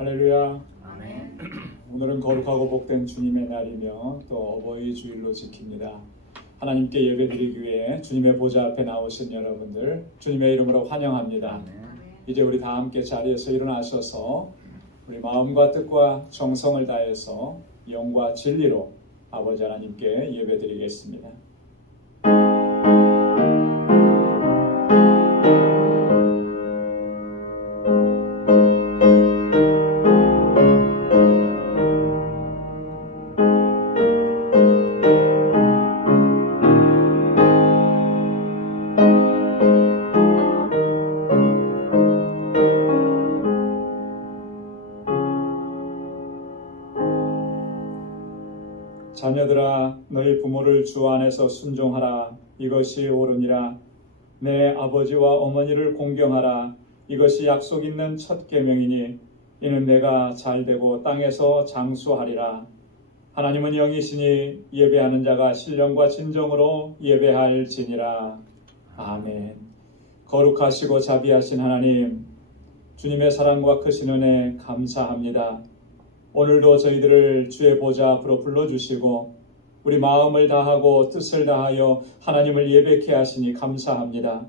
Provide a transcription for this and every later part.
할렐루야. 아멘. 오늘은 거룩하고 복된 주님의 날이며 또 어버이 주일로 지킵니다. 하나님께 예배드리기 위해 주님의 보좌 앞에 나오신 여러분들 주님의 이름으로 환영합니다. 아멘. 이제 우리 다 함께 자리에서 일어나셔서 우리 마음과 뜻과 정성을 다해서 영과 진리로 아버지 하나님께 예배드리겠습니다. 자녀들아, 너희 부모를 주 안에서 순종하라. 이것이 옳으니라. 내 아버지와 어머니를 공경하라. 이것이 약속 있는 첫 계명이니 이는 내가 잘되고 땅에서 장수하리라. 하나님은 영이시니 예배하는 자가 신령과 진정으로 예배할지니라. 아멘. 거룩하시고 자비하신 하나님, 주님의 사랑과 크신 은혜 감사합니다. 오늘도 저희들을 주의 보좌 앞으로 불러주시고 우리 마음을 다하고 뜻을 다하여 하나님을 예배케 하시니 감사합니다.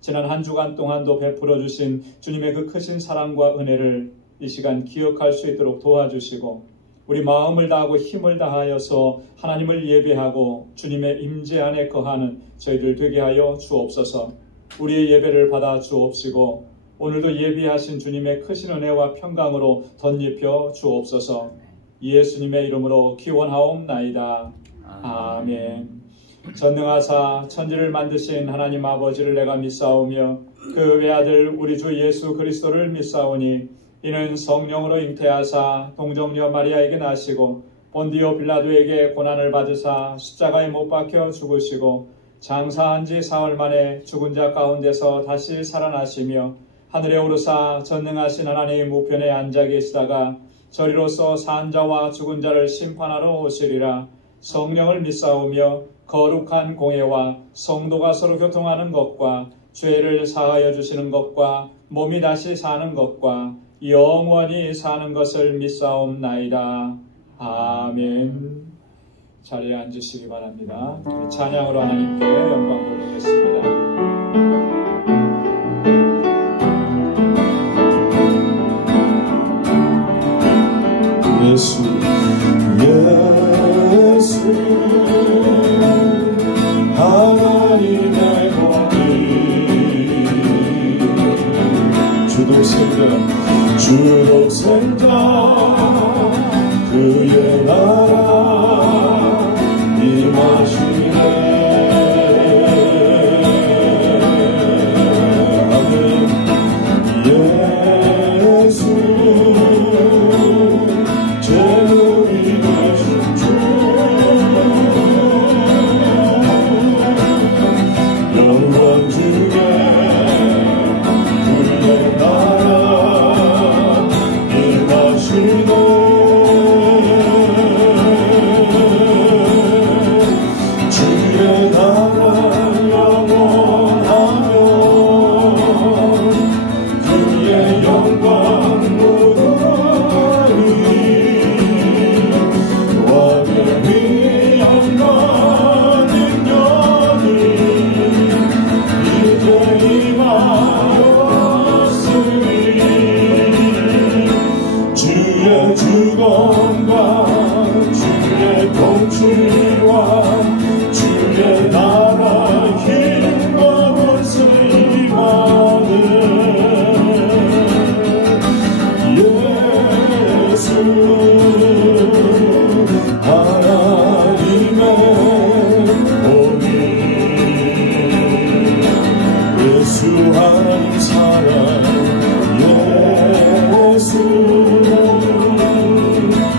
지난 한 주간 동안도 베풀어 주신 주님의 그 크신 사랑과 은혜를 이 시간 기억할 수 있도록 도와주시고 우리 마음을 다하고 힘을 다하여서 하나님을 예배하고 주님의 임재 안에 거하는 저희들 되게 하여 주옵소서. 우리의 예배를 받아 주옵시고 오늘도 예비하신 주님의 크신 은혜와 평강으로 덧입혀 주옵소서. 예수님의 이름으로 기원하옵나이다. 아멘. 전능하사 천지를 만드신 하나님 아버지를 내가 믿사오며 그 외아들 우리 주 예수 그리스도를 믿사오니 이는 성령으로 잉태하사 동정녀 마리아에게 나시고 본디오 빌라도에게 고난을 받으사 십자가에 못 박혀 죽으시고 장사한 지 사흘 만에 죽은 자 가운데서 다시 살아나시며 하늘에 오르사 전능하신 하나님 우편에 앉아 계시다가 저리로서 산 자와 죽은 자를 심판하러 오시리라. 성령을 믿사오며 거룩한 공예와 성도가 서로 교통하는 것과 죄를 사하여 주시는 것과 몸이 다시 사는 것과 영원히 사는 것을 믿사옵나이다. 아멘. 자리에 앉으시기 바랍니다. 우리 찬양으로 하나님께 영광 돌리겠습니다. 예수 예수 하나님의 권위 주독생자 그의 나라 임하시네.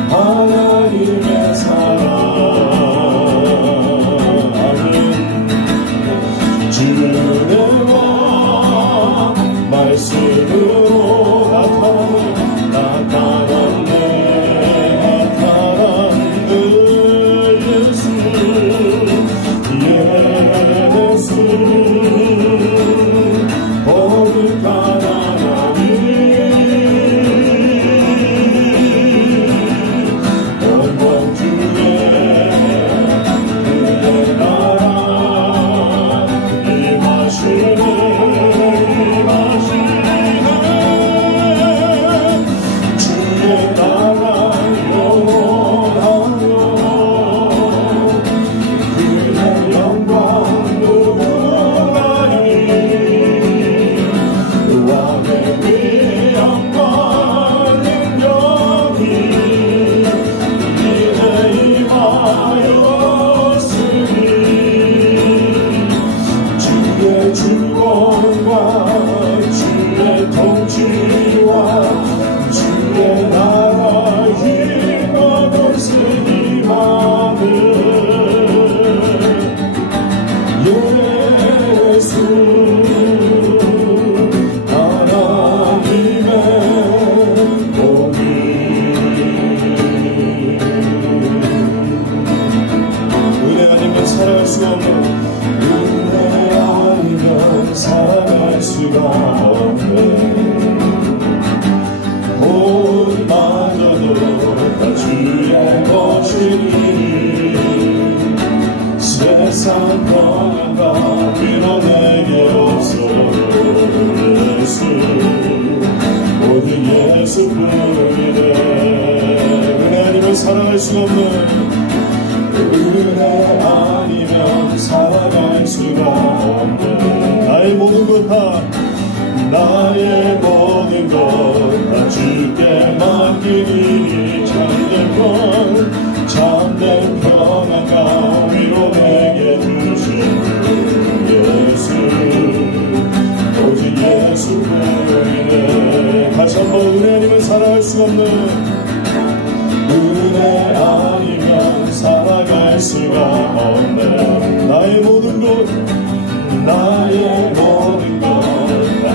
하나님의 사랑 아니면 살아갈 수가 없는 은혜 아니면 살아갈 수가 없는 나의 모든 것 다 나의 모든 것 다 주께 맡기니 참된 평안과 위로 내게 주신 예수 오직 예수뿐이네. 다시 한번 은혜 아니면 살아갈 수가 없는 은혜 아니면 살아갈 수가 없네. 나의 모든 것 다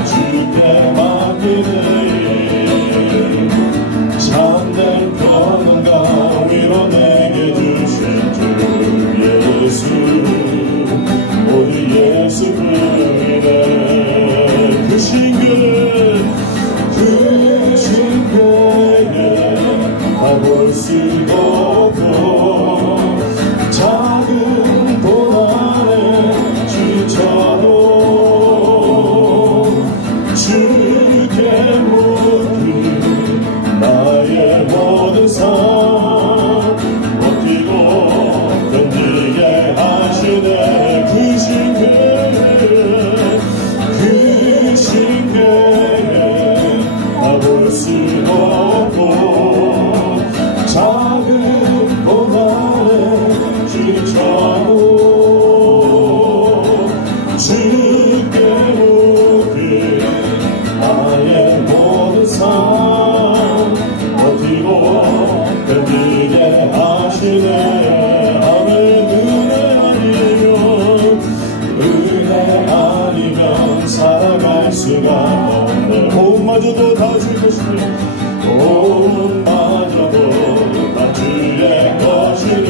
주께 맡기네. 참된 평안과 위로 내게 주신 주 예수 오직 예수뿐이네. 그 신교에 가볼 수도 없고 작은 고난에 지쳐도 주께 묻기 나의 모든 삶 버티고 견디게 하시네. 그 신교에 가볼 수 없고 작은 고난에 지쳐도 주께 묻기 나의 모든 삶 버티고 견디게 하시네. 아멘. 은혜 아니면 살아갈 수가 없네. 호흡마저도 다 주의 것이니 호흡마저도 다 주의 것이니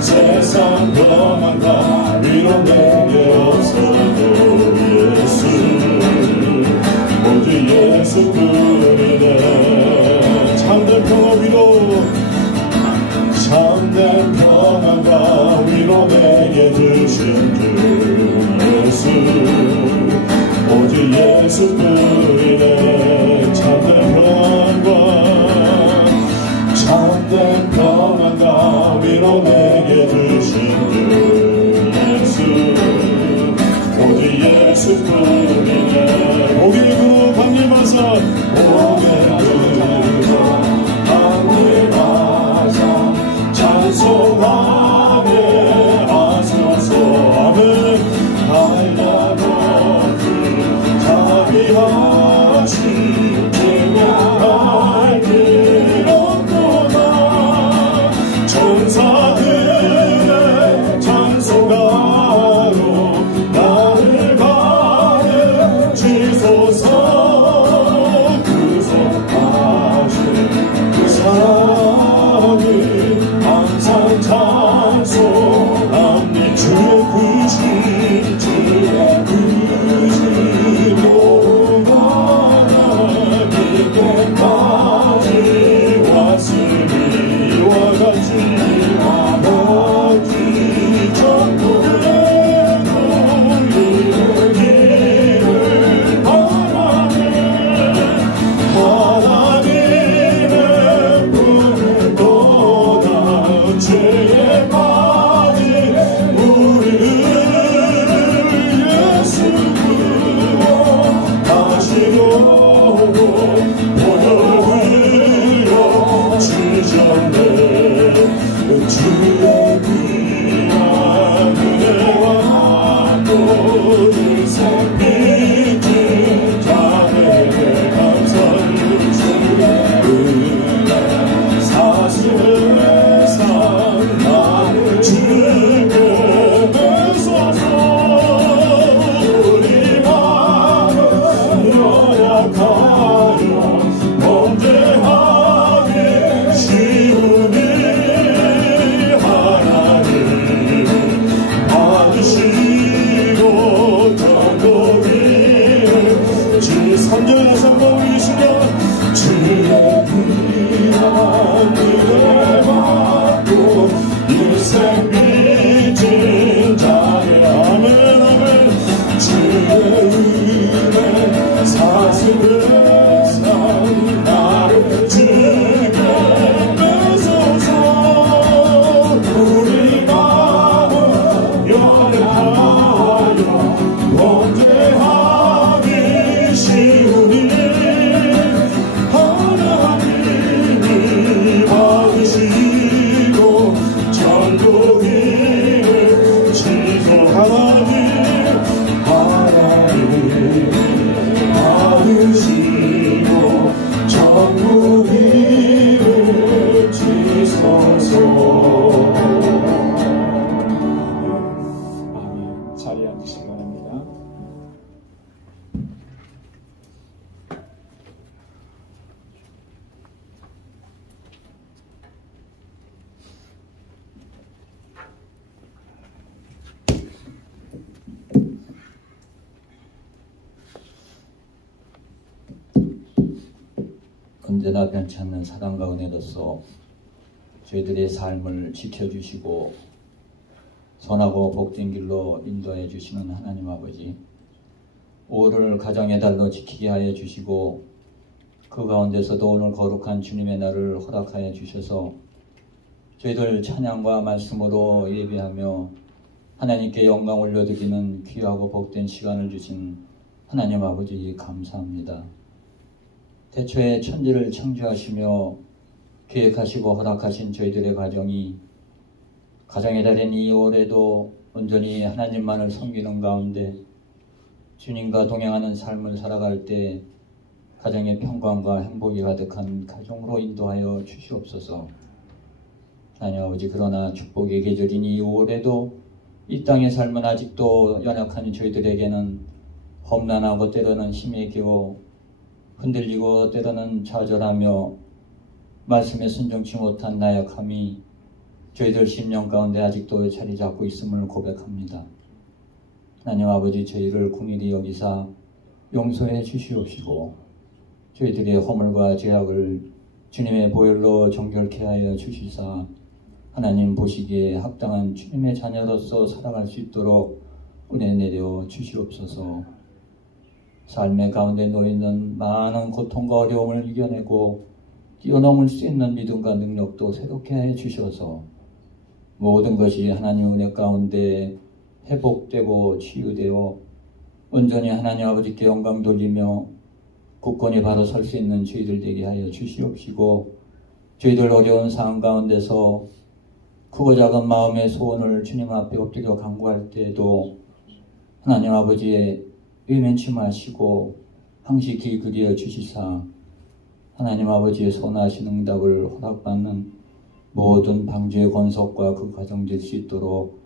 세상 평안과 위로 내게 없어도 예수 오직 예수뿐이네. 참된 평화 위로 참된 평안과 위로 내게 주신 주 예수 오직 예수뿐이네. 참된 평안과 위로 내게 주신 주 예수 오직 예수뿐이네. 오기를 그로 강림하사 찬송하게 하소서. 아멘. 하나도 주 언제나 변치 않는 사랑과 은혜로서 저희들의 삶을 지켜주시고 선하고 복된 길로 인도해 주시는 하나님 아버지, 5월을 가정의 달로 지키게 하여 주시고 그 가운데서도 오늘 거룩한 주님의 날을 허락하여 주셔서 저희들 찬양과 말씀으로 예배하며 하나님께 영광 올려드리는 귀하고 복된 시간을 주신 하나님 아버지 감사합니다. 태초에 천지를 창조하시며 계획하시고 허락하신 저희들의 가정이 가정의 달인 이 5월에도 온전히 하나님만을 섬기는 가운데 주님과 동행하는 삶을 살아갈 때 가정의 평강과 행복이 가득한 가정으로 인도하여 주시옵소서. 하나님 아버지, 그러나 축복의 계절인 이 5월에도 이 땅의 삶은 아직도 연약한 저희들에게는 험난하고 때로는 힘에 겨워 흔들리고 때로는 좌절하며 말씀에 순종치 못한 나약함이 저희들 심령 가운데 아직도 자리 잡고 있음을 고백합니다. 하나님 아버지, 저희를 긍휼히 여기사 용서해 주시옵시고 저희들의 허물과 죄악을 주님의 보혈로 정결케 하여 주시사 하나님 보시기에 합당한 주님의 자녀로서 살아갈 수 있도록 은혜 내려 주시옵소서. 삶의 가운데 놓여있는 많은 고통과 어려움을 이겨내고 뛰어넘을 수 있는 믿음과 능력도 새롭게 해 주셔서 모든 것이 하나님의 은혜 가운데 회복되고 치유되어 온전히 하나님 아버지께 영광 돌리며 굳건히 바로 설 수 있는 저희들 되게 하여 주시옵시고 저희들 어려운 상황 가운데서 크고 작은 마음의 소원을 주님 앞에 엎드려 간구할 때에도 하나님 아버지의 외면치 마시고 항시 귀 기울여 주시사 하나님 아버지의 선하신 응답을 허락받는 모든 방주의 권속과 그 과정 될 수 있도록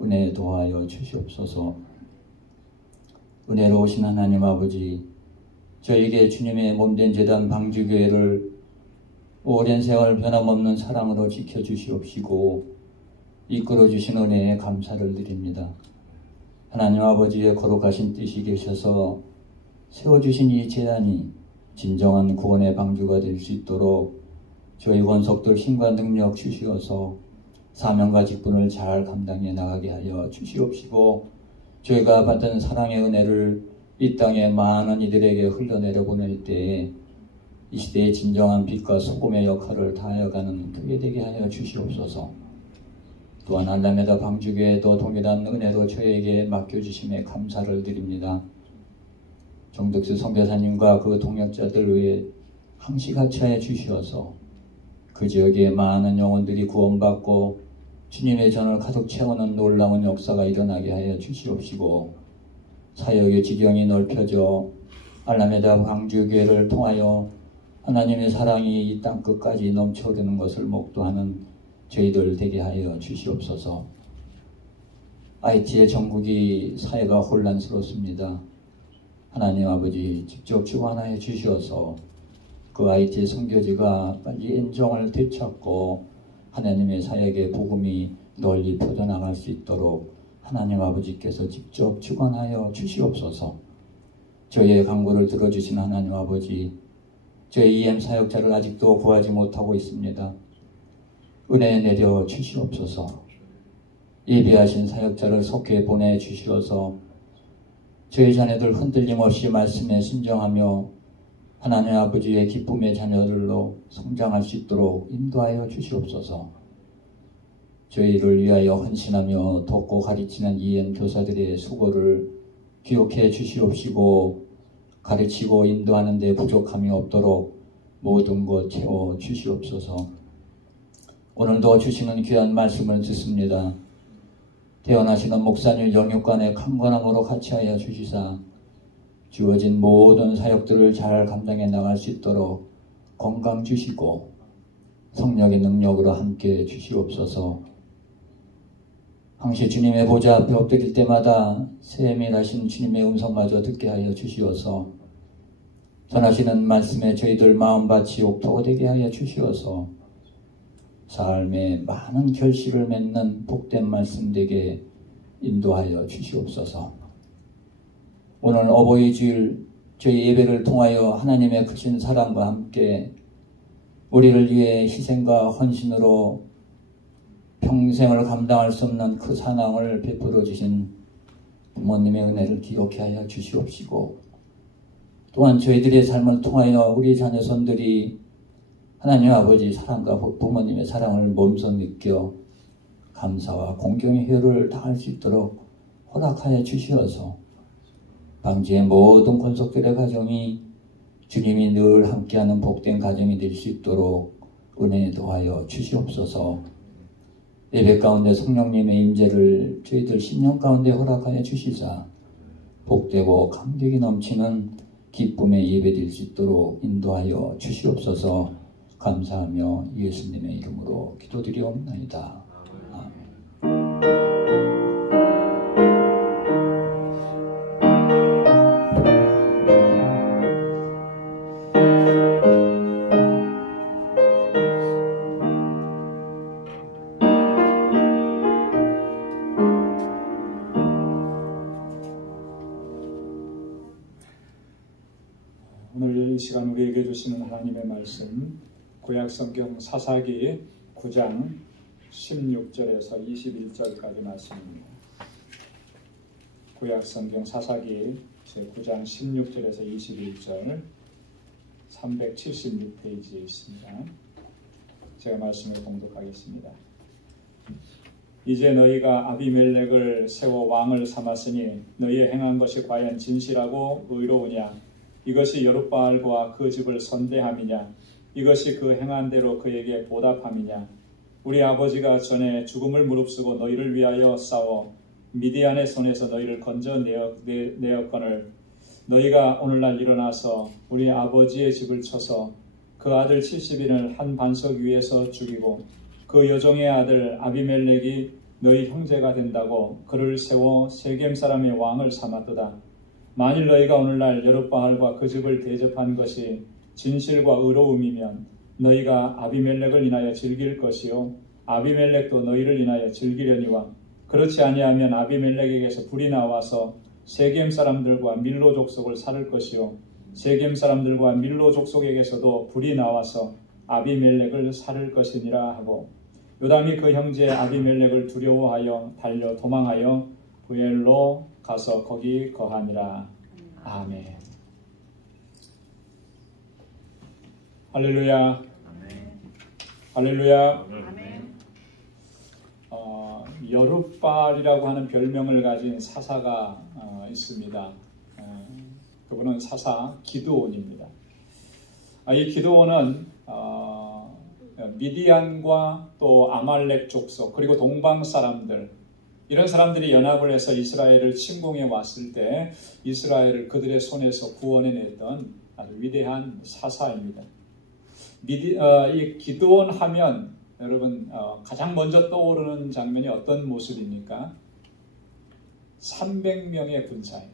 은혜 도하여 주시옵소서. 은혜로우신 하나님 아버지, 저에게 주님의 몸된 제단 방주교회를 오랜 세월 변함없는 사랑으로 지켜주시옵시고 이끌어주신 은혜에 감사를 드립니다. 하나님 아버지의 거룩하신 뜻이 계셔서 세워주신 이 제단이 진정한 구원의 방주가 될 수 있도록 저희 권속들 힘과 능력 주시어서 사명과 직분을 잘 감당해 나가게 하여 주시옵시고 저희가 받은 사랑의 은혜를 이 땅에 많은 이들에게 흘러내려 보낼 때에 이 시대의 진정한 빛과 소금의 역할을 다하여가는 그게 되게 하여 주시옵소서. 또한 알라메다 방주교회도 동일한 은혜로 저에게 맡겨주심에 감사를 드립니다. 정덕수 선교사님과 그 동역자들 외에 항시 같이하여 주시어서 그 지역에 많은 영혼들이 구원받고 주님의 전을 가득 채우는 놀라운 역사가 일어나게 하여 주시옵시고 사역의 지경이 넓혀져 알라메다 방주교회를 통하여 하나님의 사랑이 이 땅끝까지 넘쳐흐르는 것을 목도하는 저희들 되게 하여 주시옵소서. IT의 전국이 사회가 혼란스럽습니다. 하나님 아버지, 직접 주관하여 주시어서 그 IT의 선교지가 빨리 인정을 되찾고 하나님의 사역의 복음이 널리 퍼져나갈 수 있도록 하나님 아버지께서 직접 주관하여 주시옵소서. 저희의 간구를 들어주신 하나님 아버지, 저희 EM 사역자를 아직도 구하지 못하고 있습니다. 은혜 내려 주시옵소서. 예비하신 사역자를 속히 보내주시어서 저희 자녀들 흔들림 없이 말씀에 순종하며 하나님 아버지의 기쁨의 자녀들로 성장할 수 있도록 인도하여 주시옵소서. 저희를 위하여 헌신하며 돕고 가르치는 EM 교사들의 수고를 기억해 주시옵시고 가르치고 인도하는 데 부족함이 없도록 모든 것 채워 주시옵소서. 오늘도 주시는 귀한 말씀을 듣습니다. 태어나시는 목사님 영육간의 강건함으로 같이하여 주시사 주어진 모든 사역들을 잘 감당해 나갈 수 있도록 건강 주시고 성령의 능력으로 함께 주시옵소서. 항시 주님의 보좌 앞에 엎드릴 때마다 세밀하신 주님의 음성마저 듣게 하여 주시어서 전하시는 말씀에 저희들 마음밭이 옥토가 되게 하여 주시어서 삶에 많은 결실을 맺는 복된 말씀 되게 인도하여 주시옵소서. 오늘 어버이 주일 저희 예배를 통하여 하나님의 크신 사랑과 함께 우리를 위해 희생과 헌신으로 평생을 감당할 수 없는 그 사랑을 베풀어 주신 부모님의 은혜를 기억해 하여 주시옵시고, 또한 저희들의 삶을 통하여 우리 자녀손들이 하나님 아버지 사랑과 부모님의 사랑을 몸소 느껴 감사와 공경의 회를 당할 수 있도록 허락하여 주시어서 방주의 모든 권속들의 가정이 주님이 늘 함께하는 복된 가정이 될 수 있도록 은혜 도하여 주시옵소서. 예배 가운데 성령님의 임재를 저희들 심령 가운데 허락하여 주시사 복되고 감격이 넘치는 기쁨의 예배 될 수 있도록 인도하여 주시옵소서. 감사하며 예수님의 이름으로 기도드리옵나이다. 아멘. 오늘 이 시간 우리에게 주시는 하나님의 말씀, 구약성경 사사기 9장 16절에서 21절까지 말씀입니다. 구약성경 사사기 제9장 16절에서 21절 376페이지에 있습니다. 제가 말씀을 봉독하겠습니다. 이제 너희가 아비멜렉을 세워 왕을 삼았으니 너희의 행한 것이 과연 진실하고 의로우냐? 이것이 여룻바알과 그 집을 선대함이냐? 이것이 그 행한 대로 그에게 보답함이냐? 우리 아버지가 전에 죽음을 무릅쓰고 너희를 위하여 싸워 미디안의 손에서 너희를 건져 내었거늘 너희가 오늘날 일어나서 우리 아버지의 집을 쳐서 그 아들 70인을 한 반석 위에서 죽이고 그 여종의 아들 아비멜렉이 너희 형제가 된다고 그를 세워 세겜 사람의 왕을 삼았도다. 만일 너희가 오늘날 여룻바알과 그 집을 대접한 것이 진실과 의로움이면 너희가 아비멜렉을 인하여 즐길 것이요 아비멜렉도 너희를 인하여 즐기려니와 그렇지 아니하면 아비멜렉에게서 불이 나와서 세겜 사람들과 밀로 족속을 살을 것이요 세겜 사람들과 밀로 족속에게서도 불이 나와서 아비멜렉을 살을 것이니라 하고 요담이 그 형제 아비멜렉을 두려워하여 달려 도망하여 부엘로 가서 거기 거하니라. 아멘. 할렐루야. 할렐루야. 여룻바알이라고 하는 별명을 가진 사사가 있습니다. 그분은 사사 기드온입니다. 이 기드온은 미디안과 또 아말렉 족속 그리고 동방 사람들 이런 사람들이 연합을 해서 이스라엘을 침공해 왔을 때 이스라엘을 그들의 손에서 구원해냈던 아주 위대한 사사입니다. 이 기드온 하면 여러분 가장 먼저 떠오르는 장면이 어떤 모습입니까? 300명의 군사예요.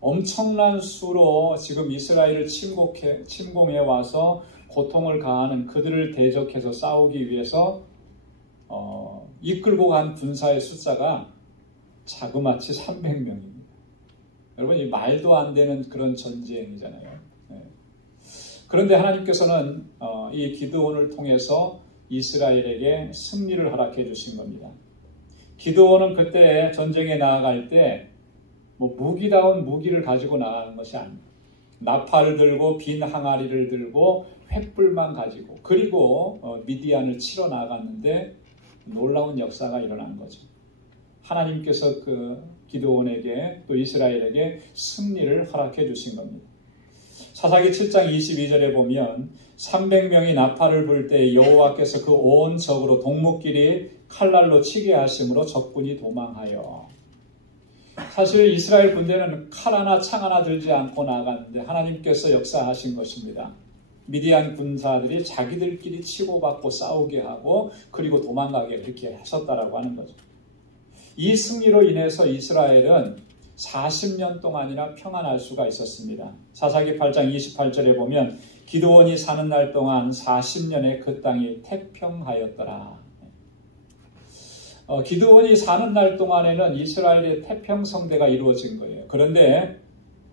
엄청난 수로 지금 이스라엘을 침공해 와서 고통을 가하는 그들을 대적해서 싸우기 위해서 이끌고 간 군사의 숫자가 자그마치 300명입니다. 여러분 이 말도 안 되는 그런 전쟁이잖아요. 그런데 하나님께서는 이 기드온을 통해서 이스라엘에게 승리를 허락해 주신 겁니다. 기드온은 그때 전쟁에 나아갈 때 무기다운 무기를 가지고 나가는 것이 아닙니다. 나팔을 들고 빈 항아리를 들고 횃불만 가지고 그리고 미디안을 치러 나갔는데 놀라운 역사가 일어난 거죠. 하나님께서 그 기드온에게 또 이스라엘에게 승리를 허락해 주신 겁니다. 사사기 7장 22절에 보면 300명이 나팔을 불 때 여호와께서 그 온 적으로 동무끼리 칼날로 치게 하심으로 적군이 도망하여. 사실 이스라엘 군대는 칼 하나 창 하나 들지 않고 나갔는데 하나님께서 역사하신 것입니다. 미디안 군사들이 자기들끼리 치고받고 싸우게 하고 그리고 도망가게 그렇게 하셨다라고 하는 거죠. 이 승리로 인해서 이스라엘은 40년 동안이나 평안할 수가 있었습니다. 사사기 8장 28절에 보면 기드온이 사는 날 동안 40년에 그 땅이 태평하였더라. 기드온이 사는 날 동안에는 이스라엘의 태평성대가 이루어진 거예요. 그런데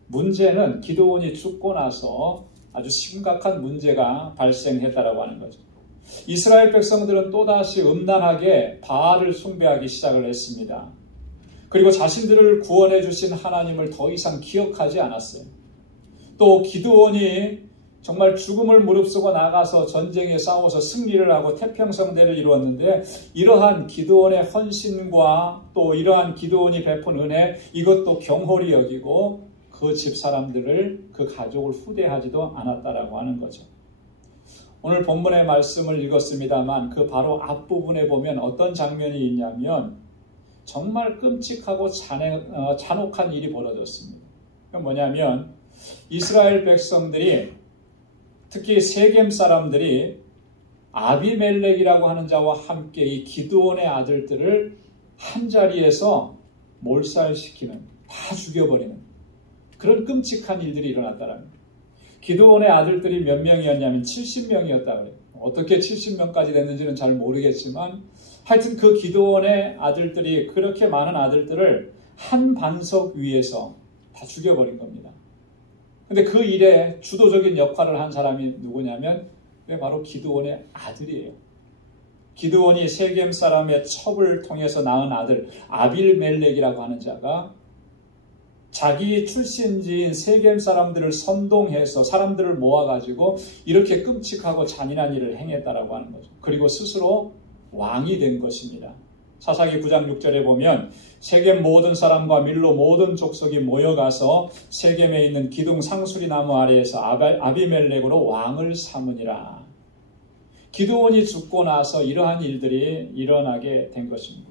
문제는 기드온이 죽고 나서 아주 심각한 문제가 발생했다라고 하는 거죠. 이스라엘 백성들은 또다시 음란하게 바알을 숭배하기 시작을 했습니다. 그리고 자신들을 구원해 주신 하나님을 더 이상 기억하지 않았어요. 또 기드온이 정말 죽음을 무릅쓰고 나가서 전쟁에 싸워서 승리를 하고 태평성대를 이루었는데, 이러한 기드온의 헌신과 또 이러한 기드온이 베푼 은혜, 이것도 경홀히 여기고 그 집 사람들을, 그 가족을 후대하지도 않았다라고 하는 거죠. 오늘 본문의 말씀을 읽었습니다만 그 바로 앞부분에 보면 어떤 장면이 있냐면 정말 끔찍하고 잔혹한 일이 벌어졌습니다. 그건 뭐냐면 이스라엘 백성들이, 특히 세겜 사람들이 아비멜렉이라고 하는 자와 함께 이 기드온의 아들들을 한자리에서 몰살시키는, 다 죽여버리는 그런 끔찍한 일들이 일어났다는 거예요. 기드온의 아들들이 몇 명이었냐면 70명이었다 그래요. 어떻게 70명까지 됐는지는 잘 모르겠지만 하여튼 그 기드온의 아들들이, 그렇게 많은 아들들을 한 반석 위에서 다 죽여버린 겁니다. 근데 그 일에 주도적인 역할을 한 사람이 누구냐면 바로 기드온의 아들이에요. 기드온이 세겜 사람의 첩을 통해서 낳은 아들 아빌멜렉이라고 하는 자가 자기 출신지인 세겜 사람들을 선동해서 사람들을 모아가지고 이렇게 끔찍하고 잔인한 일을 행했다라고 하는 거죠. 그리고 스스로 왕이 된 것입니다. 사사기 9장 6절에 보면 세겜 모든 사람과 밀로 모든 족속이 모여가서 세겜에 있는 기둥 상수리 나무 아래에서 아비멜렉으로 왕을 삼으니라. 기드온이 죽고 나서 이러한 일들이 일어나게 된 것입니다.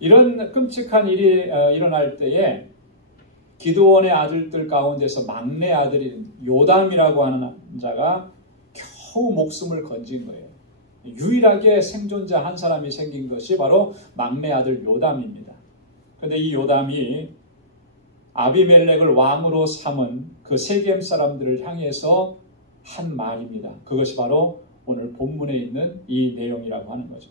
이런 끔찍한 일이 일어날 때에 기드온의 아들들 가운데서 막내 아들인 요담이라고 하는 자가 겨우 목숨을 건진 거예요. 유일하게 생존자 한 사람이 생긴 것이 바로 막내 아들 요담입니다. 그런데 이 요담이 아비멜렉을 왕으로 삼은 그 세겜 사람들을 향해서 한 말입니다. 그것이 바로 오늘 본문에 있는 이 내용이라고 하는 거죠.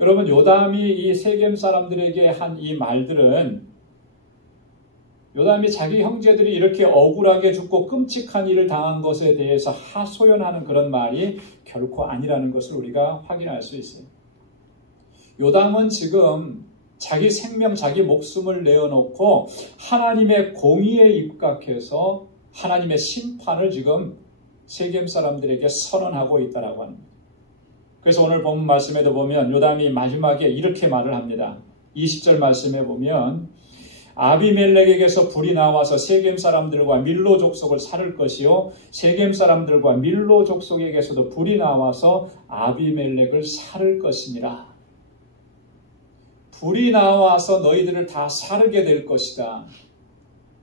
여러분, 요담이 이 세겜 사람들에게 한 이 말들은, 요담이 자기 형제들이 이렇게 억울하게 죽고 끔찍한 일을 당한 것에 대해서 하소연하는 그런 말이 결코 아니라는 것을 우리가 확인할 수 있어요. 요담은 지금 자기 생명, 자기 목숨을 내어놓고 하나님의 공의에 입각해서 하나님의 심판을 지금 세겜 사람들에게 선언하고 있다라고 합니다. 그래서 오늘 본문 말씀에도 보면 요담이 마지막에 이렇게 말을 합니다. 20절 말씀에 보면 아비멜렉에게서 불이 나와서 세겜 사람들과 밀로 족속을 살을 것이요 세겜 사람들과 밀로 족속에게서도 불이 나와서 아비멜렉을 살을 것이니라. 불이 나와서 너희들을 다 사르게 될 것이다.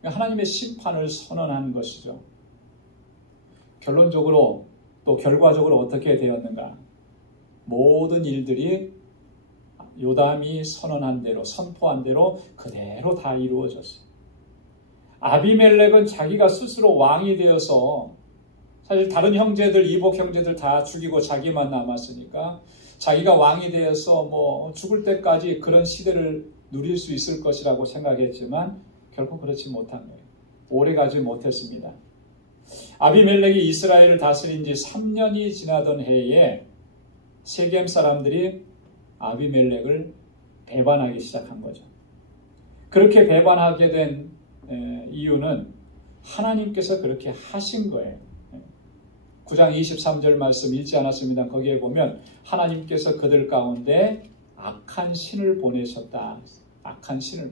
하나님의 심판을 선언한 것이죠. 결론적으로 또 결과적으로 어떻게 되었는가? 모든 일들이 요담이 선언한 대로, 선포한 대로 그대로 다 이루어졌어요. 아비멜렉은 자기가 스스로 왕이 되어서, 사실 다른 형제들, 이복 형제들 다 죽이고 자기만 남았으니까 자기가 왕이 되어서 죽을 때까지 그런 시대를 누릴 수 있을 것이라고 생각했지만 결코 그렇지 못한 거예요. 오래가지 못했습니다. 아비멜렉이 이스라엘을 다스린 지 3년이 지나던 해에 세겜 사람들이 아비멜렉을 배반하기 시작한 거죠. 그렇게 배반하게 된 이유는 하나님께서 그렇게 하신 거예요. 9장 23절 말씀 읽지 않았습니다. 거기에 보면 하나님께서 그들 가운데 악한 신을 보내셨다. 악한 신을.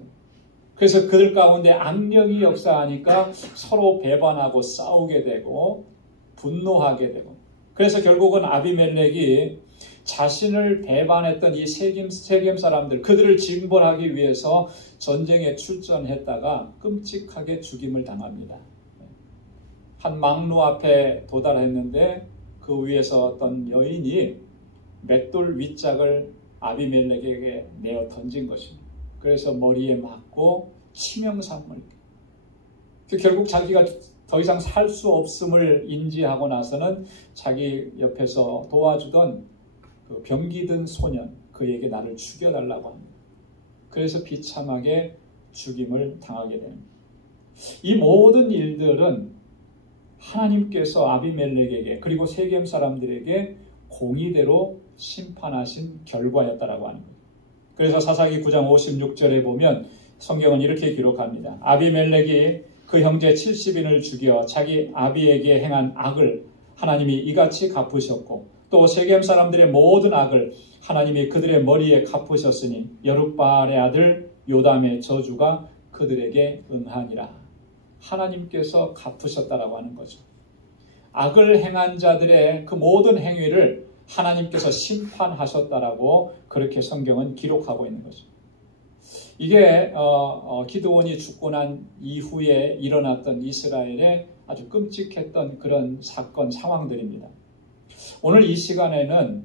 그래서 그들 가운데 악령이 역사하니까 서로 배반하고 싸우게 되고 분노하게 되고, 그래서 결국은 아비멜렉이 자신을 배반했던 이 세겜 사람들, 그들을 징벌하기 위해서 전쟁에 출전했다가 끔찍하게 죽임을 당합니다. 한 망루 앞에 도달했는데 그 위에서 어떤 여인이 맷돌 윗짝을 아비멜렉에게 내어 던진 것입니다. 그래서 머리에 맞고 치명상을. 결국 자기가 더 이상 살 수 없음을 인지하고 나서는 자기 옆에서 도와주던 그 병기든 소년, 그에게 나를 죽여달라고 합니다. 그래서 비참하게 죽임을 당하게 됩니다. 이 모든 일들은 하나님께서 아비멜렉에게 그리고 세겜 사람들에게 공의대로 심판하신 결과였다라고 하는 거예요. 그래서 사사기 9장 56절에 보면 성경은 이렇게 기록합니다. 아비멜렉이 그 형제 70인을 죽여 자기 아비에게 행한 악을 하나님이 이같이 갚으셨고 또 세겜 사람들의 모든 악을 하나님이 그들의 머리에 갚으셨으니 여룻바알의 아들 요담의 저주가 그들에게 응하니라. 하나님께서 갚으셨다라고 하는 거죠. 악을 행한 자들의 그 모든 행위를 하나님께서 심판하셨다라고 그렇게 성경은 기록하고 있는 거죠. 이게 기드온이 죽고 난 이후에 일어났던 이스라엘의 아주 끔찍했던 그런 사건 상황들입니다. 오늘 이 시간에는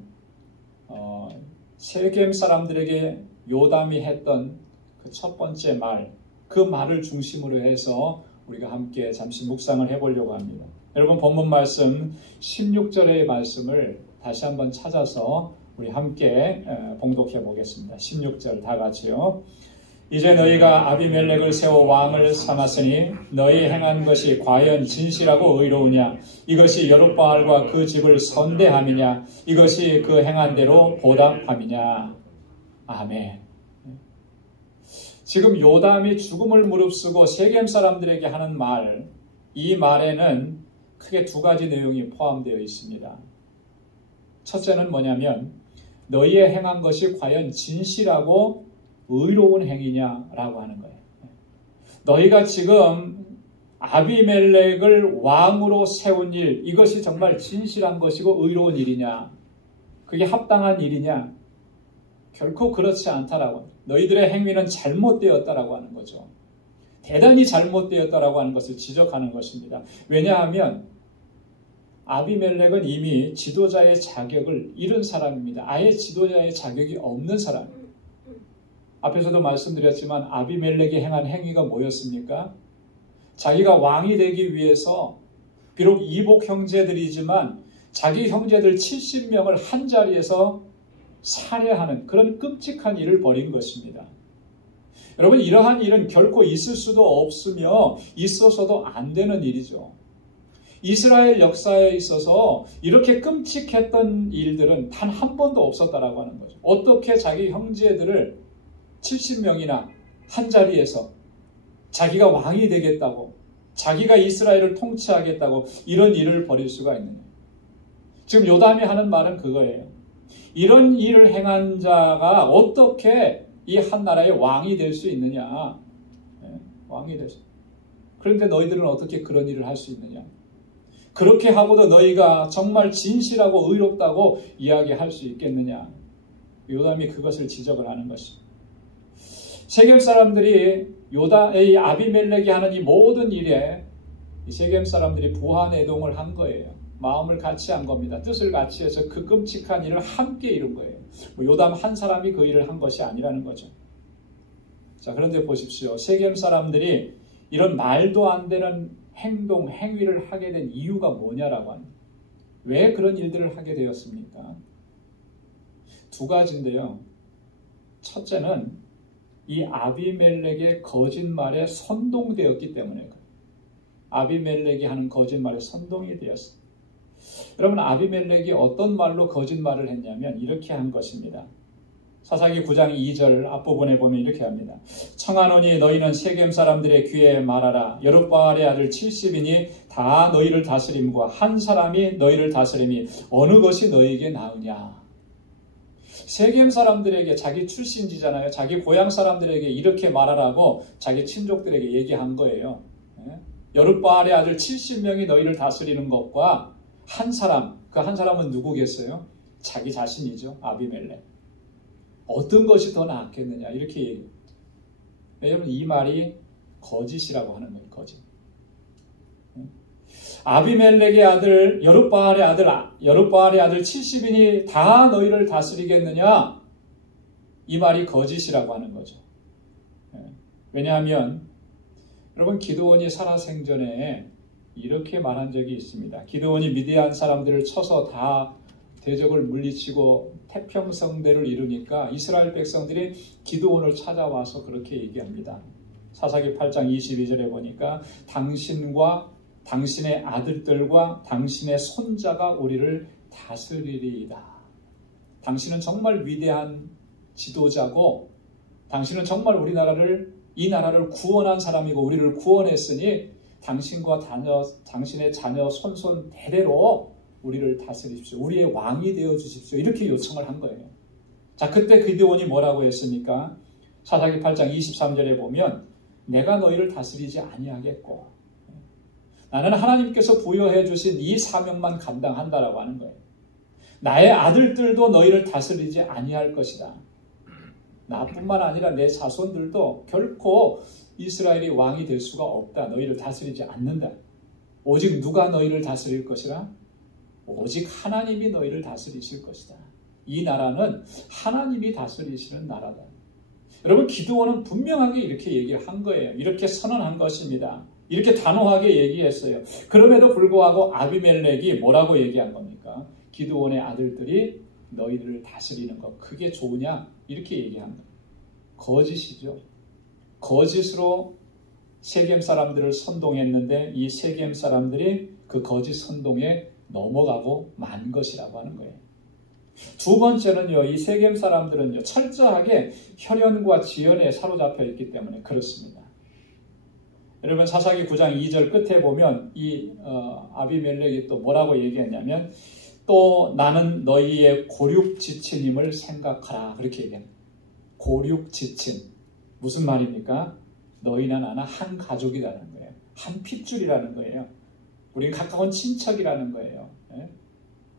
세겜 사람들에게 요담이 했던 그 첫 번째 말, 그 말을 중심으로 해서 우리가 함께 잠시 묵상을 해보려고 합니다. 여러분 본문 말씀 16절의 말씀을 다시 한번 찾아서 우리 함께 봉독해 보겠습니다. 16절 다 같이요. 이제 너희가 아비멜렉을 세워 왕을 삼았으니 너희 행한 것이 과연 진실하고 의로우냐? 이것이 여룻바알과 그 집을 선대함이냐? 이것이 그 행한 대로 보답함이냐? 아멘. 지금 요담이 죽음을 무릅쓰고 세겜 사람들에게 하는 말, 이 말에는 크게 두 가지 내용이 포함되어 있습니다. 첫째는 뭐냐면 너희의 행한 것이 과연 진실하고 의로운 행위냐라고 하는 거예요. 너희가 지금 아비멜렉을 왕으로 세운 일, 이것이 정말 진실한 것이고 의로운 일이냐? 그게 합당한 일이냐? 결코 그렇지 않다라고. 너희들의 행위는 잘못되었다라고 하는 거죠. 대단히 잘못되었다라고 하는 것을 지적하는 것입니다. 왜냐하면 아비멜렉은 이미 지도자의 자격을 잃은 사람입니다. 아예 지도자의 자격이 없는 사람입니다. 앞에서도 말씀드렸지만 아비멜렉이 행한 행위가 뭐였습니까? 자기가 왕이 되기 위해서 비록 이복 형제들이지만 자기 형제들 70명을 한 자리에서 살해하는 그런 끔찍한 일을 벌인 것입니다. 여러분 이러한 일은 결코 있을 수도 없으며 있어서도 안 되는 일이죠. 이스라엘 역사에 있어서 이렇게 끔찍했던 일들은 단 한 번도 없었다라고 하는 거죠. 어떻게 자기 형제들을 70명이나 한 자리에서 자기가 왕이 되겠다고, 자기가 이스라엘을 통치하겠다고 이런 일을 벌일 수가 있느냐. 지금 요담이 하는 말은 그거예요. 이런 일을 행한 자가 어떻게 이 한 나라의 왕이 될 수 있느냐. 왕이 될 수. 그런데 너희들은 어떻게 그런 일을 할 수 있느냐. 그렇게 하고도 너희가 정말 진실하고 의롭다고 이야기할 수 있겠느냐. 요담이 그것을 지적을 하는 것입니다. 세겜 사람들이 이 아비멜렉이 하는 이 모든 일에 이 세겜 사람들이 부하내동을 한 거예요. 마음을 같이 한 겁니다. 뜻을 같이 해서 그 끔찍한 일을 함께 이룬 거예요. 요담 한 사람이 그 일을 한 것이 아니라는 거죠. 자, 그런데 보십시오. 세겜 사람들이 이런 말도 안 되는 행동, 행위를 하게 된 이유가 뭐냐라고 합니다. 왜 그런 일들을 하게 되었습니까? 두 가지인데요. 첫째는 이 아비멜렉의 거짓말에 선동되었기 때문에 그래요. 아비멜렉이 하는 거짓말에 선동이 되었습니다. 여러분 아비멜렉이 어떤 말로 거짓말을 했냐면 이렇게 한 것입니다. 사사기 9장 2절 앞부분에 보면 이렇게 합니다. 청하노니 너희는 세겜 사람들의 귀에 말하라. 여룻바알의 아들 70인이 다 너희를 다스림과 한 사람이 너희를 다스림이 어느 것이 너희에게 나으냐. 세겜 사람들에게 자기 출신지잖아요. 자기 고향 사람들에게 이렇게 말하라고 자기 친족들에게 얘기한 거예요. 여룻바알의 아들 70명이 너희를 다스리는 것과 한 사람, 그 한 사람은 누구겠어요? 자기 자신이죠. 아비멜렉. 어떤 것이 더 낫겠느냐 이렇게 얘기해요. 왜냐하면 이 말이 거짓이라고 하는 거예요. 거짓. 아비멜렉의 아들 여룻바알의 아들 70인이 다 너희를 다스리겠느냐? 이 말이 거짓이라고 하는 거죠. 왜냐하면 여러분 기드온이 살아생전에 이렇게 말한 적이 있습니다. 기드온이 미디안 사람들을 쳐서 다 대적을 물리치고 태평성대를 이루니까 이스라엘 백성들이 기드온을 찾아와서 그렇게 얘기합니다. 사사기 8장 22절에 보니까 당신과 당신의 아들들과 당신의 손자가 우리를 다스리리이다. 당신은 정말 위대한 지도자고 당신은 정말 이 나라를 구원한 사람이고 우리를 구원했으니 당신과 당신의 자녀 손손 대대로 우리를 다스리십시오. 우리의 왕이 되어 주십시오. 이렇게 요청을 한 거예요. 자, 그때 기드온이 뭐라고 했습니까? 사사기 8장 23절에 보면 내가 너희를 다스리지 아니하겠고 나는 하나님께서 부여해 주신 이 사명만 감당한다라고 하는 거예요. 나의 아들들도 너희를 다스리지 아니할 것이다. 나뿐만 아니라 내 자손들도 결코 이스라엘이 왕이 될 수가 없다. 너희를 다스리지 않는다. 오직 누가 너희를 다스릴 것이라? 오직 하나님이 너희를 다스리실 것이다. 이 나라는 하나님이 다스리시는 나라다. 여러분, 기드온은 분명하게 이렇게 얘기를 한 거예요. 이렇게 선언한 것입니다. 이렇게 단호하게 얘기했어요. 그럼에도 불구하고 아비멜렉이 뭐라고 얘기한 겁니까? 기드온의 아들들이 너희들을 다스리는 것 그게 좋으냐? 이렇게 얘기한 거예요. 거짓이죠. 거짓으로 세겜 사람들을 선동했는데 이 세겜 사람들이 그 거짓 선동에 넘어가고 만 것이라고 하는 거예요. 두 번째는요, 이 세겜 사람들은요, 철저하게 혈연과 지연에 사로잡혀 있기 때문에 그렇습니다. 여러분, 사사기 9장 2절 끝에 보면 이 아비멜렉이 또 뭐라고 얘기했냐면 또 나는 너희의 고륙지친임을 생각하라. 그렇게 얘기합니다. 고륙지친. 무슨 말입니까? 너희나 나나 한 가족이라는 거예요. 한 핏줄이라는 거예요. 우리는 가까운 친척이라는 거예요.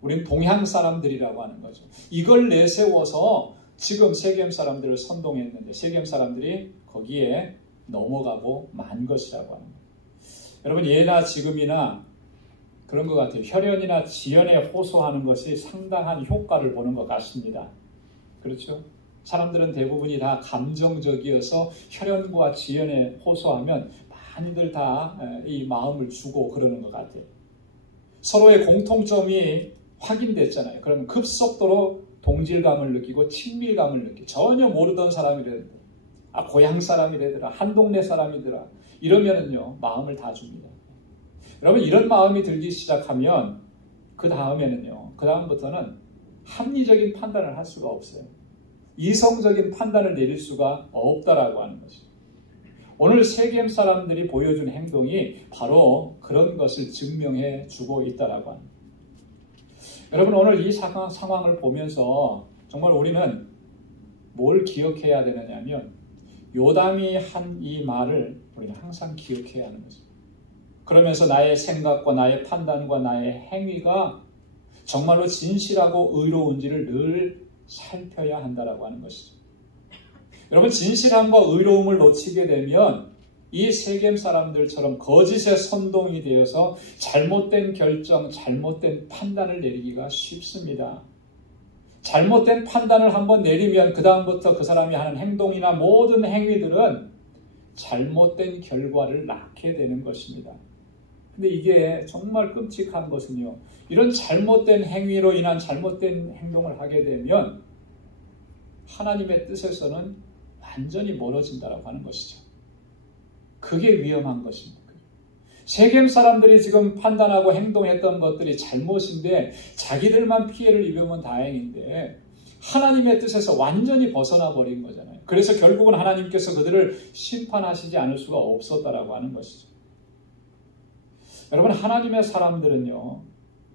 우리는 동양 사람들이라고 하는 거죠. 이걸 내세워서 지금 세겜 사람들을 선동했는데 세겜 사람들이 거기에 넘어가고 만 것이라고 하는 거예요. 여러분, 예나 지금이나 그런 것 같아요. 혈연이나 지연에 호소하는 것이 상당한 효과를 보는 것 같습니다. 그렇죠? 사람들은 대부분이 다 감정적이어서 혈연과 지연에 호소하면 많이들 다 이 마음을 주고 그러는 것 같아요. 서로의 공통점이 확인됐잖아요. 그러면 급속도로 동질감을 느끼고 친밀감을 느끼고 전혀 모르던 사람이라든가 고향 사람이라더라 한 동네 사람이더라 이러면은요 마음을 다 줍니다. 여러분, 이런 마음이 들기 시작하면 그 다음부터는 합리적인 판단을 할 수가 없어요. 이성적인 판단을 내릴 수가 없다라고 하는 것이죠. 오늘 세겜 사람들이 보여준 행동이 바로 그런 것을 증명해 주고 있다라고 합니다. 여러분, 오늘 이 상황을 보면서 정말 우리는 뭘 기억해야 되느냐면 요담이 한 이 말을 우리는 항상 기억해야 하는 것입니다. 그러면서 나의 생각과 나의 판단과 나의 행위가 정말로 진실하고 의로운지를 늘 살펴야 한다라고 하는 것이죠. 여러분, 진실함과 의로움을 놓치게 되면 이 세겜 사람들처럼 거짓의 선동이 되어서 잘못된 결정, 잘못된 판단을 내리기가 쉽습니다. 잘못된 판단을 한번 내리면 그 다음부터 그 사람이 하는 행동이나 모든 행위들은 잘못된 결과를 낳게 되는 것입니다. 근데 이게 정말 끔찍한 것은요, 이런 잘못된 행위로 인한 잘못된 행동을 하게 되면 하나님의 뜻에서는 완전히 멀어진다라고 하는 것이죠. 그게 위험한 것입니다. 세겜 사람들이 지금 판단하고 행동했던 것들이 잘못인데 자기들만 피해를 입으면 다행인데 하나님의 뜻에서 완전히 벗어나 버린 거잖아요. 그래서 결국은 하나님께서 그들을 심판하시지 않을 수가 없었다라고 하는 것이죠. 여러분, 하나님의 사람들은요,